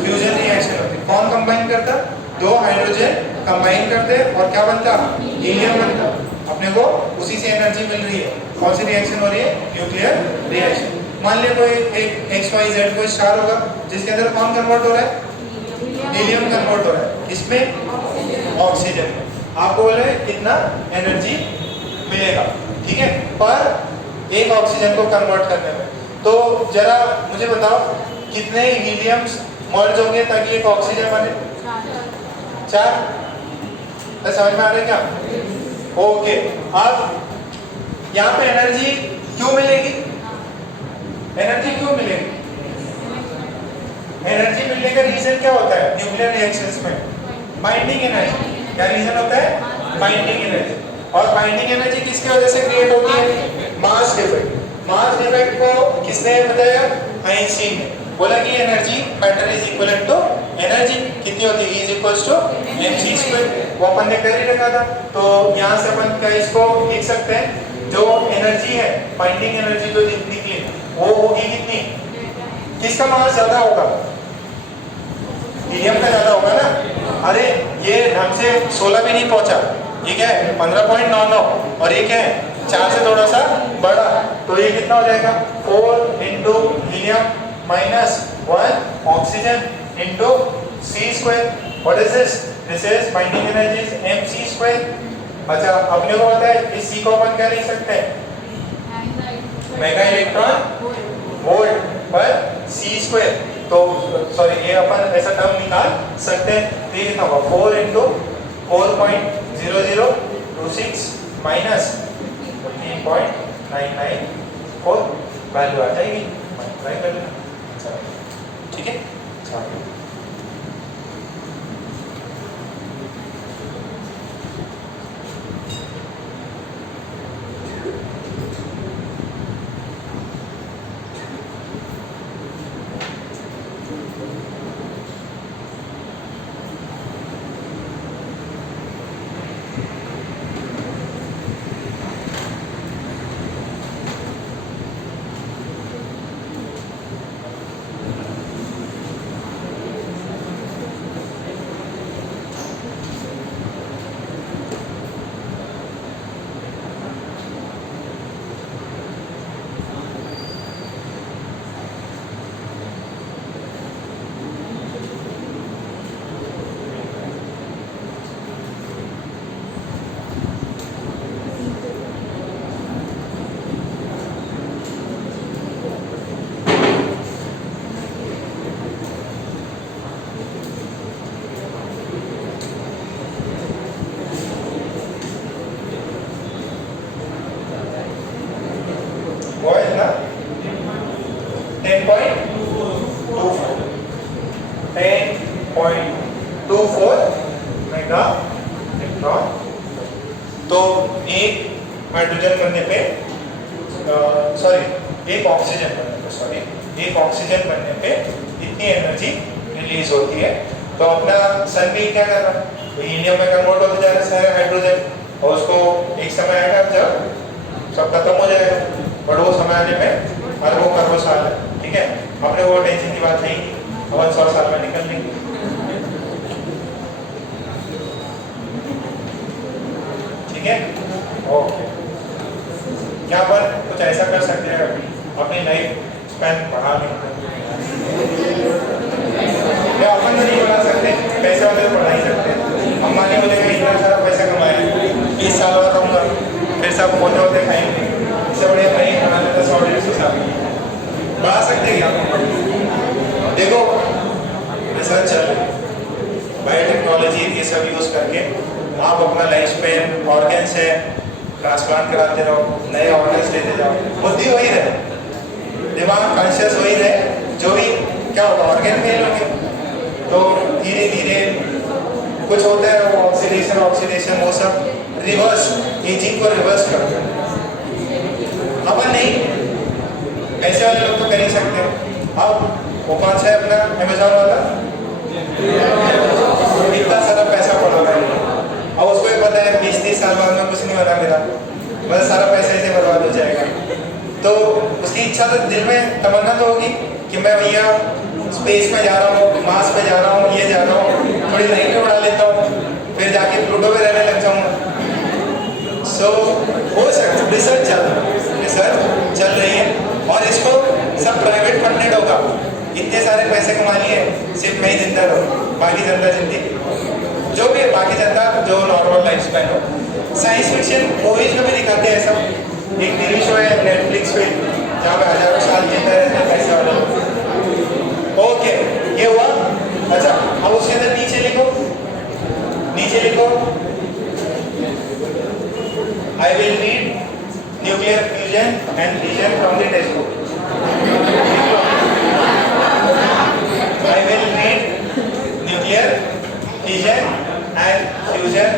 फ्यूजन रिएक्शन होती है। कौन कंबाइन करता? दो हाइड्रोजन कंबाइन करते और क्या बनता? हीलियम बनता। अपने को उसी से एनर्जी मिल रही है। कौन सी रिएक्शन हो रही है? Nuclear reaction. मान ले कोई एक XYZ कोई स्टार होगा जिसके अंदर कौन कन्वर्ट हो रहा है? हीलियम कन्वर्ट हो रहा है। किसमें? ऑक्सीजन में। आपको बोले कितना एनर्जी मिलेगा, ठीक है, पर एक ऑक्सीजन को कन्वर्ट करने में। तो जरा मुझे बताओ कितने हीलियम्स मर्ज होंगे ताकि एक ऑक्सीजन बने? 4। समझ में आ रहा है क्या? ओके, अब यहाँ पे एनर्जी क्यों मिलेगी? एनर्जी क्यों मिलेगी? एनर्जी मिलने का रीजन क्या होता है न्यूक्लियर रिएक्शंस में? Binding energy. क्या रीजन होता है? Binding energy. और बाइंडिंग एनर्जी किसकी वजह से क्रिएट होती है? Mass defect. मास डिफेक्ट को किसने बताया? आइंस्टीन ने। बोला कि energy matter is equivalent to energy कितनी होती है? Is equals to mc²। वो अपन ने कर ही रखा था। तो यहाँ से अपन क्या इसको लिख सकते हैं, जो एनर्जी है बाइंडिंग एनर्जी जो निकली वो होगी कितनी? किसका मास ज्यादा होगा? हीलियम का ज्यादा होगा ना। अरे ये ढंग से 16 भी नहीं पहुंचा, ये क्या है 15.99, और ये क्या है 4 से थोड़ा सा बड़ा, तो ये कितना हो जाएगा? 4 into helium minus 1 oxygen into c²। What is this? This is binding energy is mc²। अच्छा, अपने को पता है इस c को अपन क्या लिख सकते हैं? मेगा इलेक्ट्रॉन वोल्ट पर c²। तो सॉरी, ये अपन ऐसा टर्म निकाल सकते हैं। तो ये कितना होगा? 4 इंटू 4.0026 माइनस 13.994 वैल्यू आ जाएगी। ट्राई कर लेना, ठीक है। 0.24 मेगा इलेक्ट्रॉन। तो एक हाइड्रोजन बनने पे एक ऑक्सीजन बनने पे इतनी एनर्जी रिलीज होती है। तो अपना सन भी क्या कर रहा है, हीलियम में कन्वर्ट होते जा रहा है हाइड्रोजन, और उसको एक समय आएगा जब सब खत्म हो जाएगा, बट वो समय आने में अरबों करोड़ों साल है। ठीक है, अपने वो टेंशन की बात नहीं, अपन 100 साल में निकल लेंगे। ठीक है, ओके। क्या पर कुछ ऐसा कर सकते हैं अपनी लाइफ स्पैन बढ़ा लें? अपन तो नहीं बढ़ा सकते, पैसे वाले तो बढ़ा ही सकते हैं। अंबानी बोलेगा इतना सारा पैसा कमाया, 20 साल बाद रहूँगा, फिर सब मोटे होते खाएंगे, इससे बढ़िया भाई बना लेता 100-150 साल बढ़ा सकते हैं क्या? देखो रिसर्च चल रही है, बायोटेक्नोलॉजी ये सब यूज़ करके आप अपना लाइफ स्पैन, ऑर्गन्स है ट्रांसप्लांट कराते रहो, नए ऑर्गन्स लेते जाओ, बुद्धि वही रहे, दिमाग कॉन्शियस वही रहे, जो भी क्या होगा ऑर्गन फेल होंगे तो धीरे धीरे कुछ होता है, वो ऑक्सीडेशन वो सब रिवर्स एजिंग को रिवर्स करते हैं। अपन नहीं, ऐसे वाले लोग तो कर ही सकते हैं। अब वो कौन सा है अपना अमेजॉन वाला, इतना सारा पैसा पड़ा हुआ है, अब उसको भी पता है 20-30 साल बाद में कुछ नहीं बना मेरा, मतलब सारा पैसा ऐसे बर्बाद हो जाएगा। तो उसकी इच्छा तो दिल में तमन्ना तो होगी कि मैं भैया स्पेस में जा रहा हूँ, मार्स पे जा रहा हूँ, ये जा रहा हूँ, थोड़ी लाइट में बढ़ा लेता हूँ, फिर जाके प्लूटो पे रहने लग जाऊँगा। सो हो सकता, रिसर्च चल रही है और इसको सब प्राइवेट फंडेड होगा। इतने सारे पैसे कमा लिए, सिर्फ मैं ही जिंदा रहूँ, बाकी जनता जिंदगी, जो भी है बाकी जनता जो नॉर्मल लाइफ स्पैन हो। साइंस फिक्शन मूवीज में भी दिखाते हैं सब, एक टीवी शो है नेटफ्लिक्स पे जहाँ पे हजारों साल जिंदा रहते हैं पैसे वाले लोग। ओके, ये हुआ। अच्छा, अब उसके अंदर नीचे लिखो I will read nuclear fusion and fission from the text book. I will read nuclear fission and fusion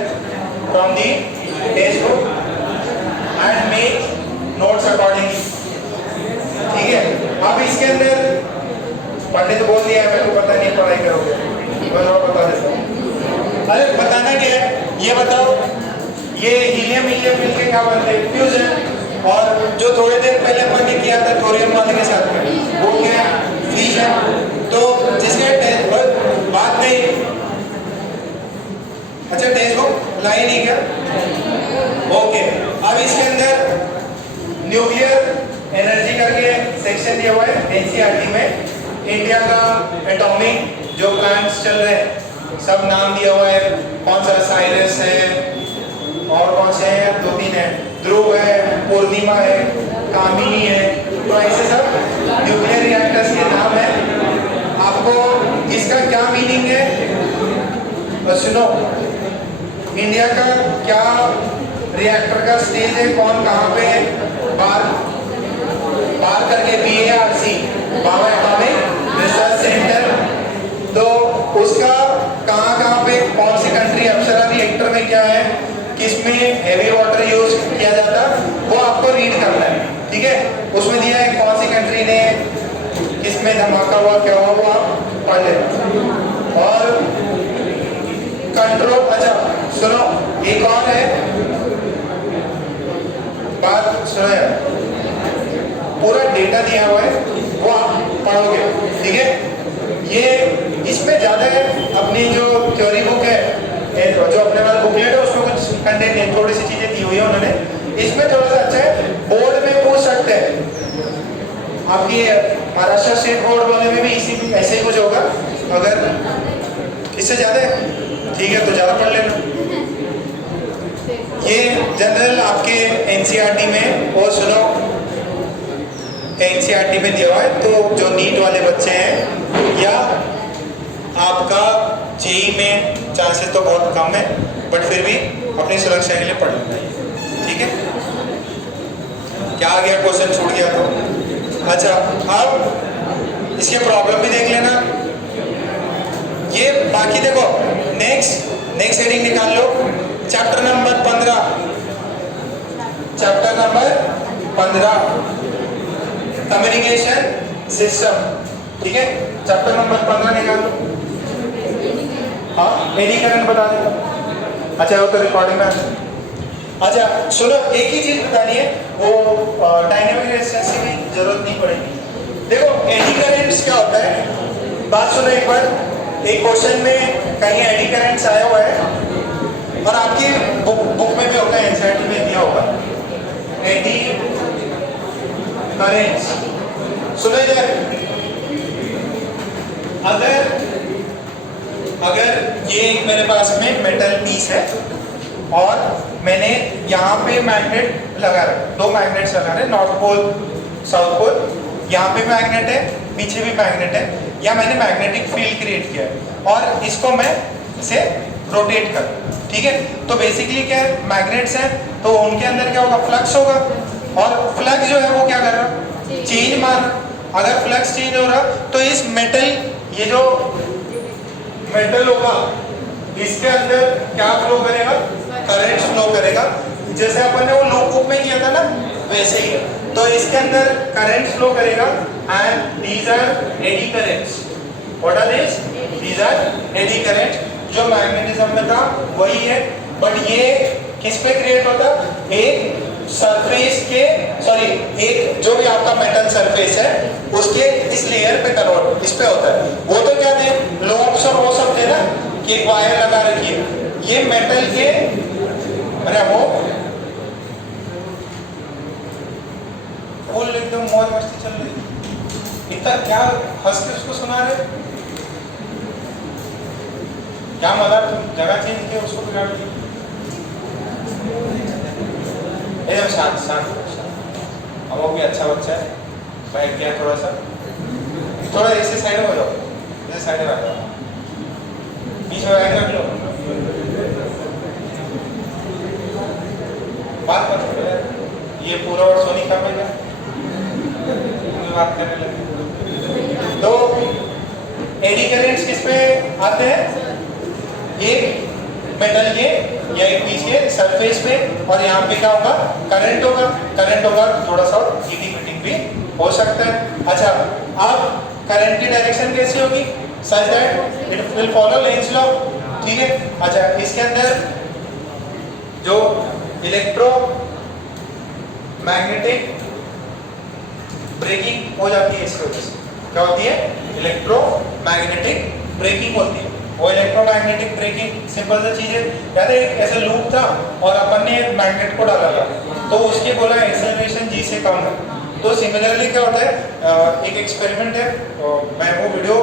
from the text book and make notes accordingly. ठीक है, अब इसके अंदर पंडित बोल दिया है, मेरे को पता नहीं पढ़ाई करोगे, मैं और बता देता हूँ। अरे बताना क्या है ये बताओ, ये हीलियम मिलके क्या बनते हैं, फ्यूजन, और जो थोड़ी देर पहले अपन ने किया था थोरियम वाले के साथ में, वो क्या है, फिजन। तो जिसके बात नहीं, अच्छा टेक्स्ट बुक लाई नहीं क्या? ओके, अब इसके अंदर न्यूक्लियर एनर्जी करके सेक्शन दिया हुआ है एनसीईआरटी में। इंडिया का एटॉमिक जो प्लांट्स चल रहे हैं सब नाम दिया हुआ है, कौन सा साइरस है और कौन से हैं, 2-3 है, ध्रुव है, पूर्णिमा है, कामिनी है। तो ऐसे सब न्यूक्लियर रिएक्टर्स के नाम है। आपको इसका क्या मीनिंग है तो सुनो, इंडिया का क्या रिएक्टर का स्टेज है, कौन कहाँ पे है, बार करके BARC, बाबा एटॉमिक रिसर्च सेंटर। तो उसका कहाँ पे कौन सी कंट्री, अप्सरा रिएक्टर में क्या है, किसमें हैवी वाटर यूज किया जाता, वो आपको रीड करना है। ठीक है, उसमें दिया है कौन सी कंट्री ने किसमें धमाका हुआ, क्या हुआ, वो आप पढ़ लेना। और कंट्रोल, अच्छा सुनो, एक और है बात, सुनो यार, पूरा डेटा दिया हुआ है वो आप पढ़ोगे। ठीक है, ये इसमें ज्यादा है, अपनी जो थ्योरी बुक है, जो अपने पास बुकलेट है उसमें कुछ कंटेंट नहीं, थोड़ी सी चीजें दी हुई है उन्होंने, इसमें थोड़ा सा अच्छा है। बोर्ड में पूछ सकते हैं, आपकी महाराष्ट्र स्टेट बोर्ड वाले में भी इसी ऐसे ही कुछ होगा, अगर इससे ज्यादा है ठीक है तो ज्यादा पढ़ लेना। ये जनरल आपके एनसीईआरटी में, और सुनो एनसीईआरटी में दिया हुआ है, तो जो नीट वाले बच्चे हैं या आपका जेईई में चांसेस तो बहुत कम है, बट फिर भी अपनी सुरक्षा के लिए पढ़ लेना है। ठीक है, क्या आ गया, क्वेश्चन छूट गया तो। अच्छा, अब इसके प्रॉब्लम भी देख लेना। ये नेक्स्ट हेडिंग निकाल लो, chapter number 15, chapter number 15 communication system. ठीक है, चैप्टर नंबर 15 निकाल लो। हाँ, एडी करंट बता दो। अच्छा वो तो रिकॉर्डिंग में अच्छा सुनो, एक ही चीज बतानी है, वो डायनेमिक रेजिस्टेंस की भी जरूरत नहीं पड़ेगी। देखो एडी करंट्स क्या होता है, बात सुनो एक बार। एक क्वेश्चन में कहीं एडी करंट्स आया हुआ है और आपकी बुक में भी होगा, एनसीईआरटी में दिया होगा एडी करंट्स। सुनो इधर, अगर ये मेरे पास में मेटल पीस है और मैंने यहाँ पे मैग्नेट लगा रहा, दो मैग्नेट्स लगा रहे, नॉर्थ पोल साउथ पोल, यहाँ पे मैग्नेट है, पीछे भी मैग्नेट है, या मैंने मैग्नेटिक फील्ड क्रिएट किया है और इसको मैं इसे रोटेट कर, ठीक है। तो बेसिकली क्या है, मैग्नेट्स हैं तो उनके अंदर क्या होगा, फ्लक्स होगा, और फ्लक्स जो है वो क्या कर रहा, चेंज मार। अगर फ्लक्स चेंज हो रहा तो इस मेटल, ये जो मेटल होगा इसके अंदर क्या फ्लो करेगा, करंट फ्लो करेगा। जैसे अपन ने वो लूप में किया था ना, वैसे ही है। तो इसके अंदर करंट फ्लो करेगा and these are eddy currents. What are this? These are eddy current. जो मैग्नेटिज्म में था वही है, बट ये किस पे क्रिएट होता, एक सरफेस के, सॉरी एक जो भी आपका मेटल सरफेस है उसके इस लेयर पे कन्वर्ट, इस पे होता है। वो तो क्या थे, लूप्स और वो सब थे ना, कि एक वायर लगा रखी है, ये मेटल के, अरे वो फुल एकदम मौज मस्ती चल रही, इतना क्या हंस के उसको सुना रहे, क्या मजा, तुम जगह चेंज किया उसको बिगाड़ दिया। एकदम शांत शांत, हम वो भी अच्छा बच्चा है, बैठ गया थोड़ा सा, थोड़ा इससे साइड में हो जाओ, इसे साइड में आ जाओ, बीच में बैठ रख लो, बात मत करो यार, ये पूरा और सोनी का में बात करने लगे। तो एडी करंट्स किस पे आते हैं, एक मेटल के या एक पीस के सरफेस पे, और यहाँ पे क्या होगा, करंट होगा, करंट होगा, थोड़ा सा हीटिंग वीटिंग भी हो सकता है। अच्छा, अब करंट की डायरेक्शन कैसी होगी, such that it will follow Lenz law, ठीक है। अच्छा, इसके अंदर जो इलेक्ट्रो मैग्नेटिक ब्रेकिंग हो जाती है, इसकी वजह से क्या होती है, इलेक्ट्रो मैग्नेटिक ब्रेकिंग होती है। वो इलेक्ट्रोमैग्नेटिक ब्रेकिंग सिंपल सा चीज है, याद है एक ऐसा लूप था और अपन ने मैग्नेट को डाला था तो उसके बोला एक्सेलरेशन जी से कम है। तो सिमिलरली क्या होता है, एक एक्सपेरिमेंट है, मैं वो वीडियो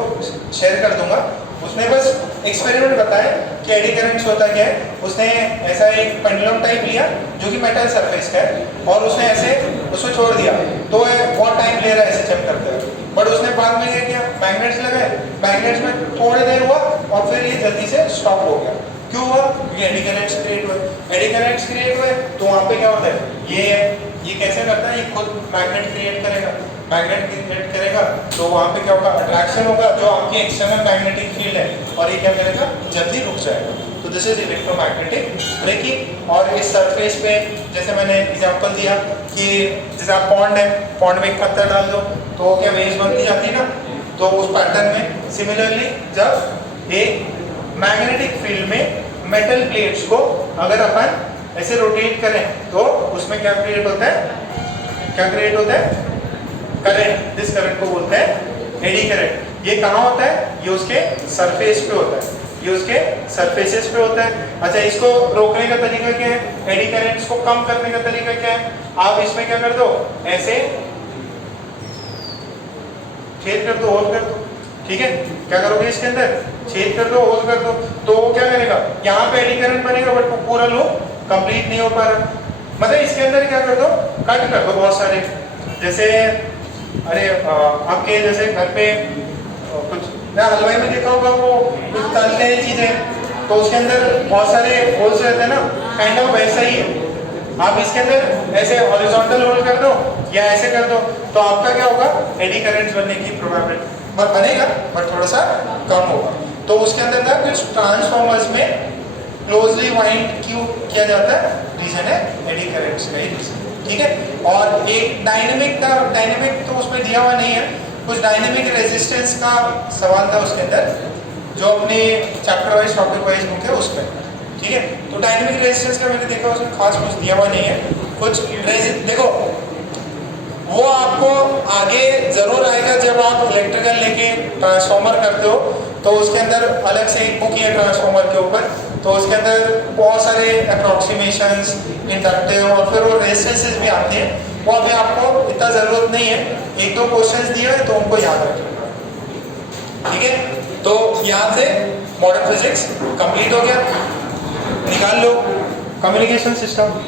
शेयर कर दूंगा, उसने बस एक्सपेरिमेंट बताया कि एडी करंट्स होता क्या है। उसने ऐसा एक पेंडुलम टाइप लिया जो कि मेटल सरफेस का है और उसने ऐसे उसको छोड़ दिया, तो बहुत टाइम ले रहा है ऐसे चेक करते हुए, बट उसने बाद में क्या किया, मैग्नेट्स लगाए, मैग्नेट्स में थोड़ी देर हुआ और फिर ये जल्दी से स्टॉप हो गया। क्यों हुआ, क्योंकि एडी करंट्स क्रिएट हुए। एडी करंट्स क्रिएट हुए तो वहाँ पे क्या होता है, ये कैसे करता है, ये खुद मैग्नेट क्रिएट करेगा, मैग्नेट क्रिएट करेगा तो वहाँ पे क्या होगा, अट्रैक्शन होगा जो आपकी एक्सटर्नल मैग्नेटिक फील्ड है, और ये क्या करेगा, जल्दी रुक जाएगा। तो दिस इज इलेक्ट्रोमैग्नेटिक ब्रेकिंग। और इस सरफेस पे जैसे मैंने एग्जांपल दिया कि जैसे आप पॉन्ड है, पॉन्ड में एक पत्थर डाल दो तो क्या वेव्स बनती जाती है ना, तो उस पैटर्न में सिमिलरली जब एक मैग्नेटिक फील्ड में मेटल प्लेट्स को अगर अपन ऐसे रोटेट करें तो उसमें क्या क्रिएट होता है, क्या क्रिएट होता है, करंट। जिस करंट को बोलते हैं एडी करंट। ये कहाँ होता है, ये उसके सरफेस पे होता है, ये उसके सरफेसेस पे होता है। अच्छा, इसको रोकने का तरीका क्या है, एडी करंट्स को कम करने का तरीका क्या है, आप इसमें क्या कर दो, ऐसे छेद कर दो, होल कर दो, ठीक है। क्या करोगे, इसके अंदर छेद कर दो, होल कर दो, तो वो क्या करेगा, यहाँ पे एडी करंट बनेगा बट पूरा लूप कंप्लीट नहीं हो पा रहा। मतलब इसके अंदर क्या कर दो, कट कर दो बहुत सारे, जैसे अरे आपके जैसे घर पे कुछ ना हलवाई में देखा होगा, वो कुछ तलते हैं चीजें तो उसके अंदर बहुत सारे होल्स रहते हैं ना, काइंड ऑफ वैसा ही है। आप इसके अंदर ऐसे हॉरिजॉन्टल होल कर दो या ऐसे कर दो तो आपका क्या होगा, एडी करंट्स बनने की प्रोबेबिलिटी बनेगा बट थोड़ा सा कम होगा। तो उसके अंदर था कुछ ट्रांसफॉर्मर्स में क्लोजली वाइंड क्यों किया जाता है, रीजन है एडी करंट्स का ही रीजन, ठीक है। और एक डायनेमिक था, डायनेमिक तो उसमें दिया हुआ नहीं है, कुछ डायनेमिक रेजिस्टेंस का सवाल था उसके अंदर जो अपने chapter wise topic wise book है उसमें, ठीक है। तो डायनेमिक रेजिस्टेंस का मैंने देखा उसमें खास कुछ दिया हुआ नहीं है, कुछ देखो वो आपको आगे जरूर आएगा जब आप इलेक्ट्रिकल लेके ट्रांसफॉर्मर करते हो, तो उसके अंदर अलग से एक बुक है ट्रांसफॉर्मर के ऊपर, तो उसके अंदर बहुत सारे अप्रॉक्सीमेशंस, इंडक्टिव और फिर वो रेजिस्टेंसेस भी आते हैं, वो अभी आपको इतना जरूरत नहीं है, एक दो क्वेश्चंस दिए हैं तो उनको याद रखिएगा, ठीक है। तो यहाँ से मॉडर्न फिजिक्स कंप्लीट हो गया, निकाल लो कम्युनिकेशन सिस्टम।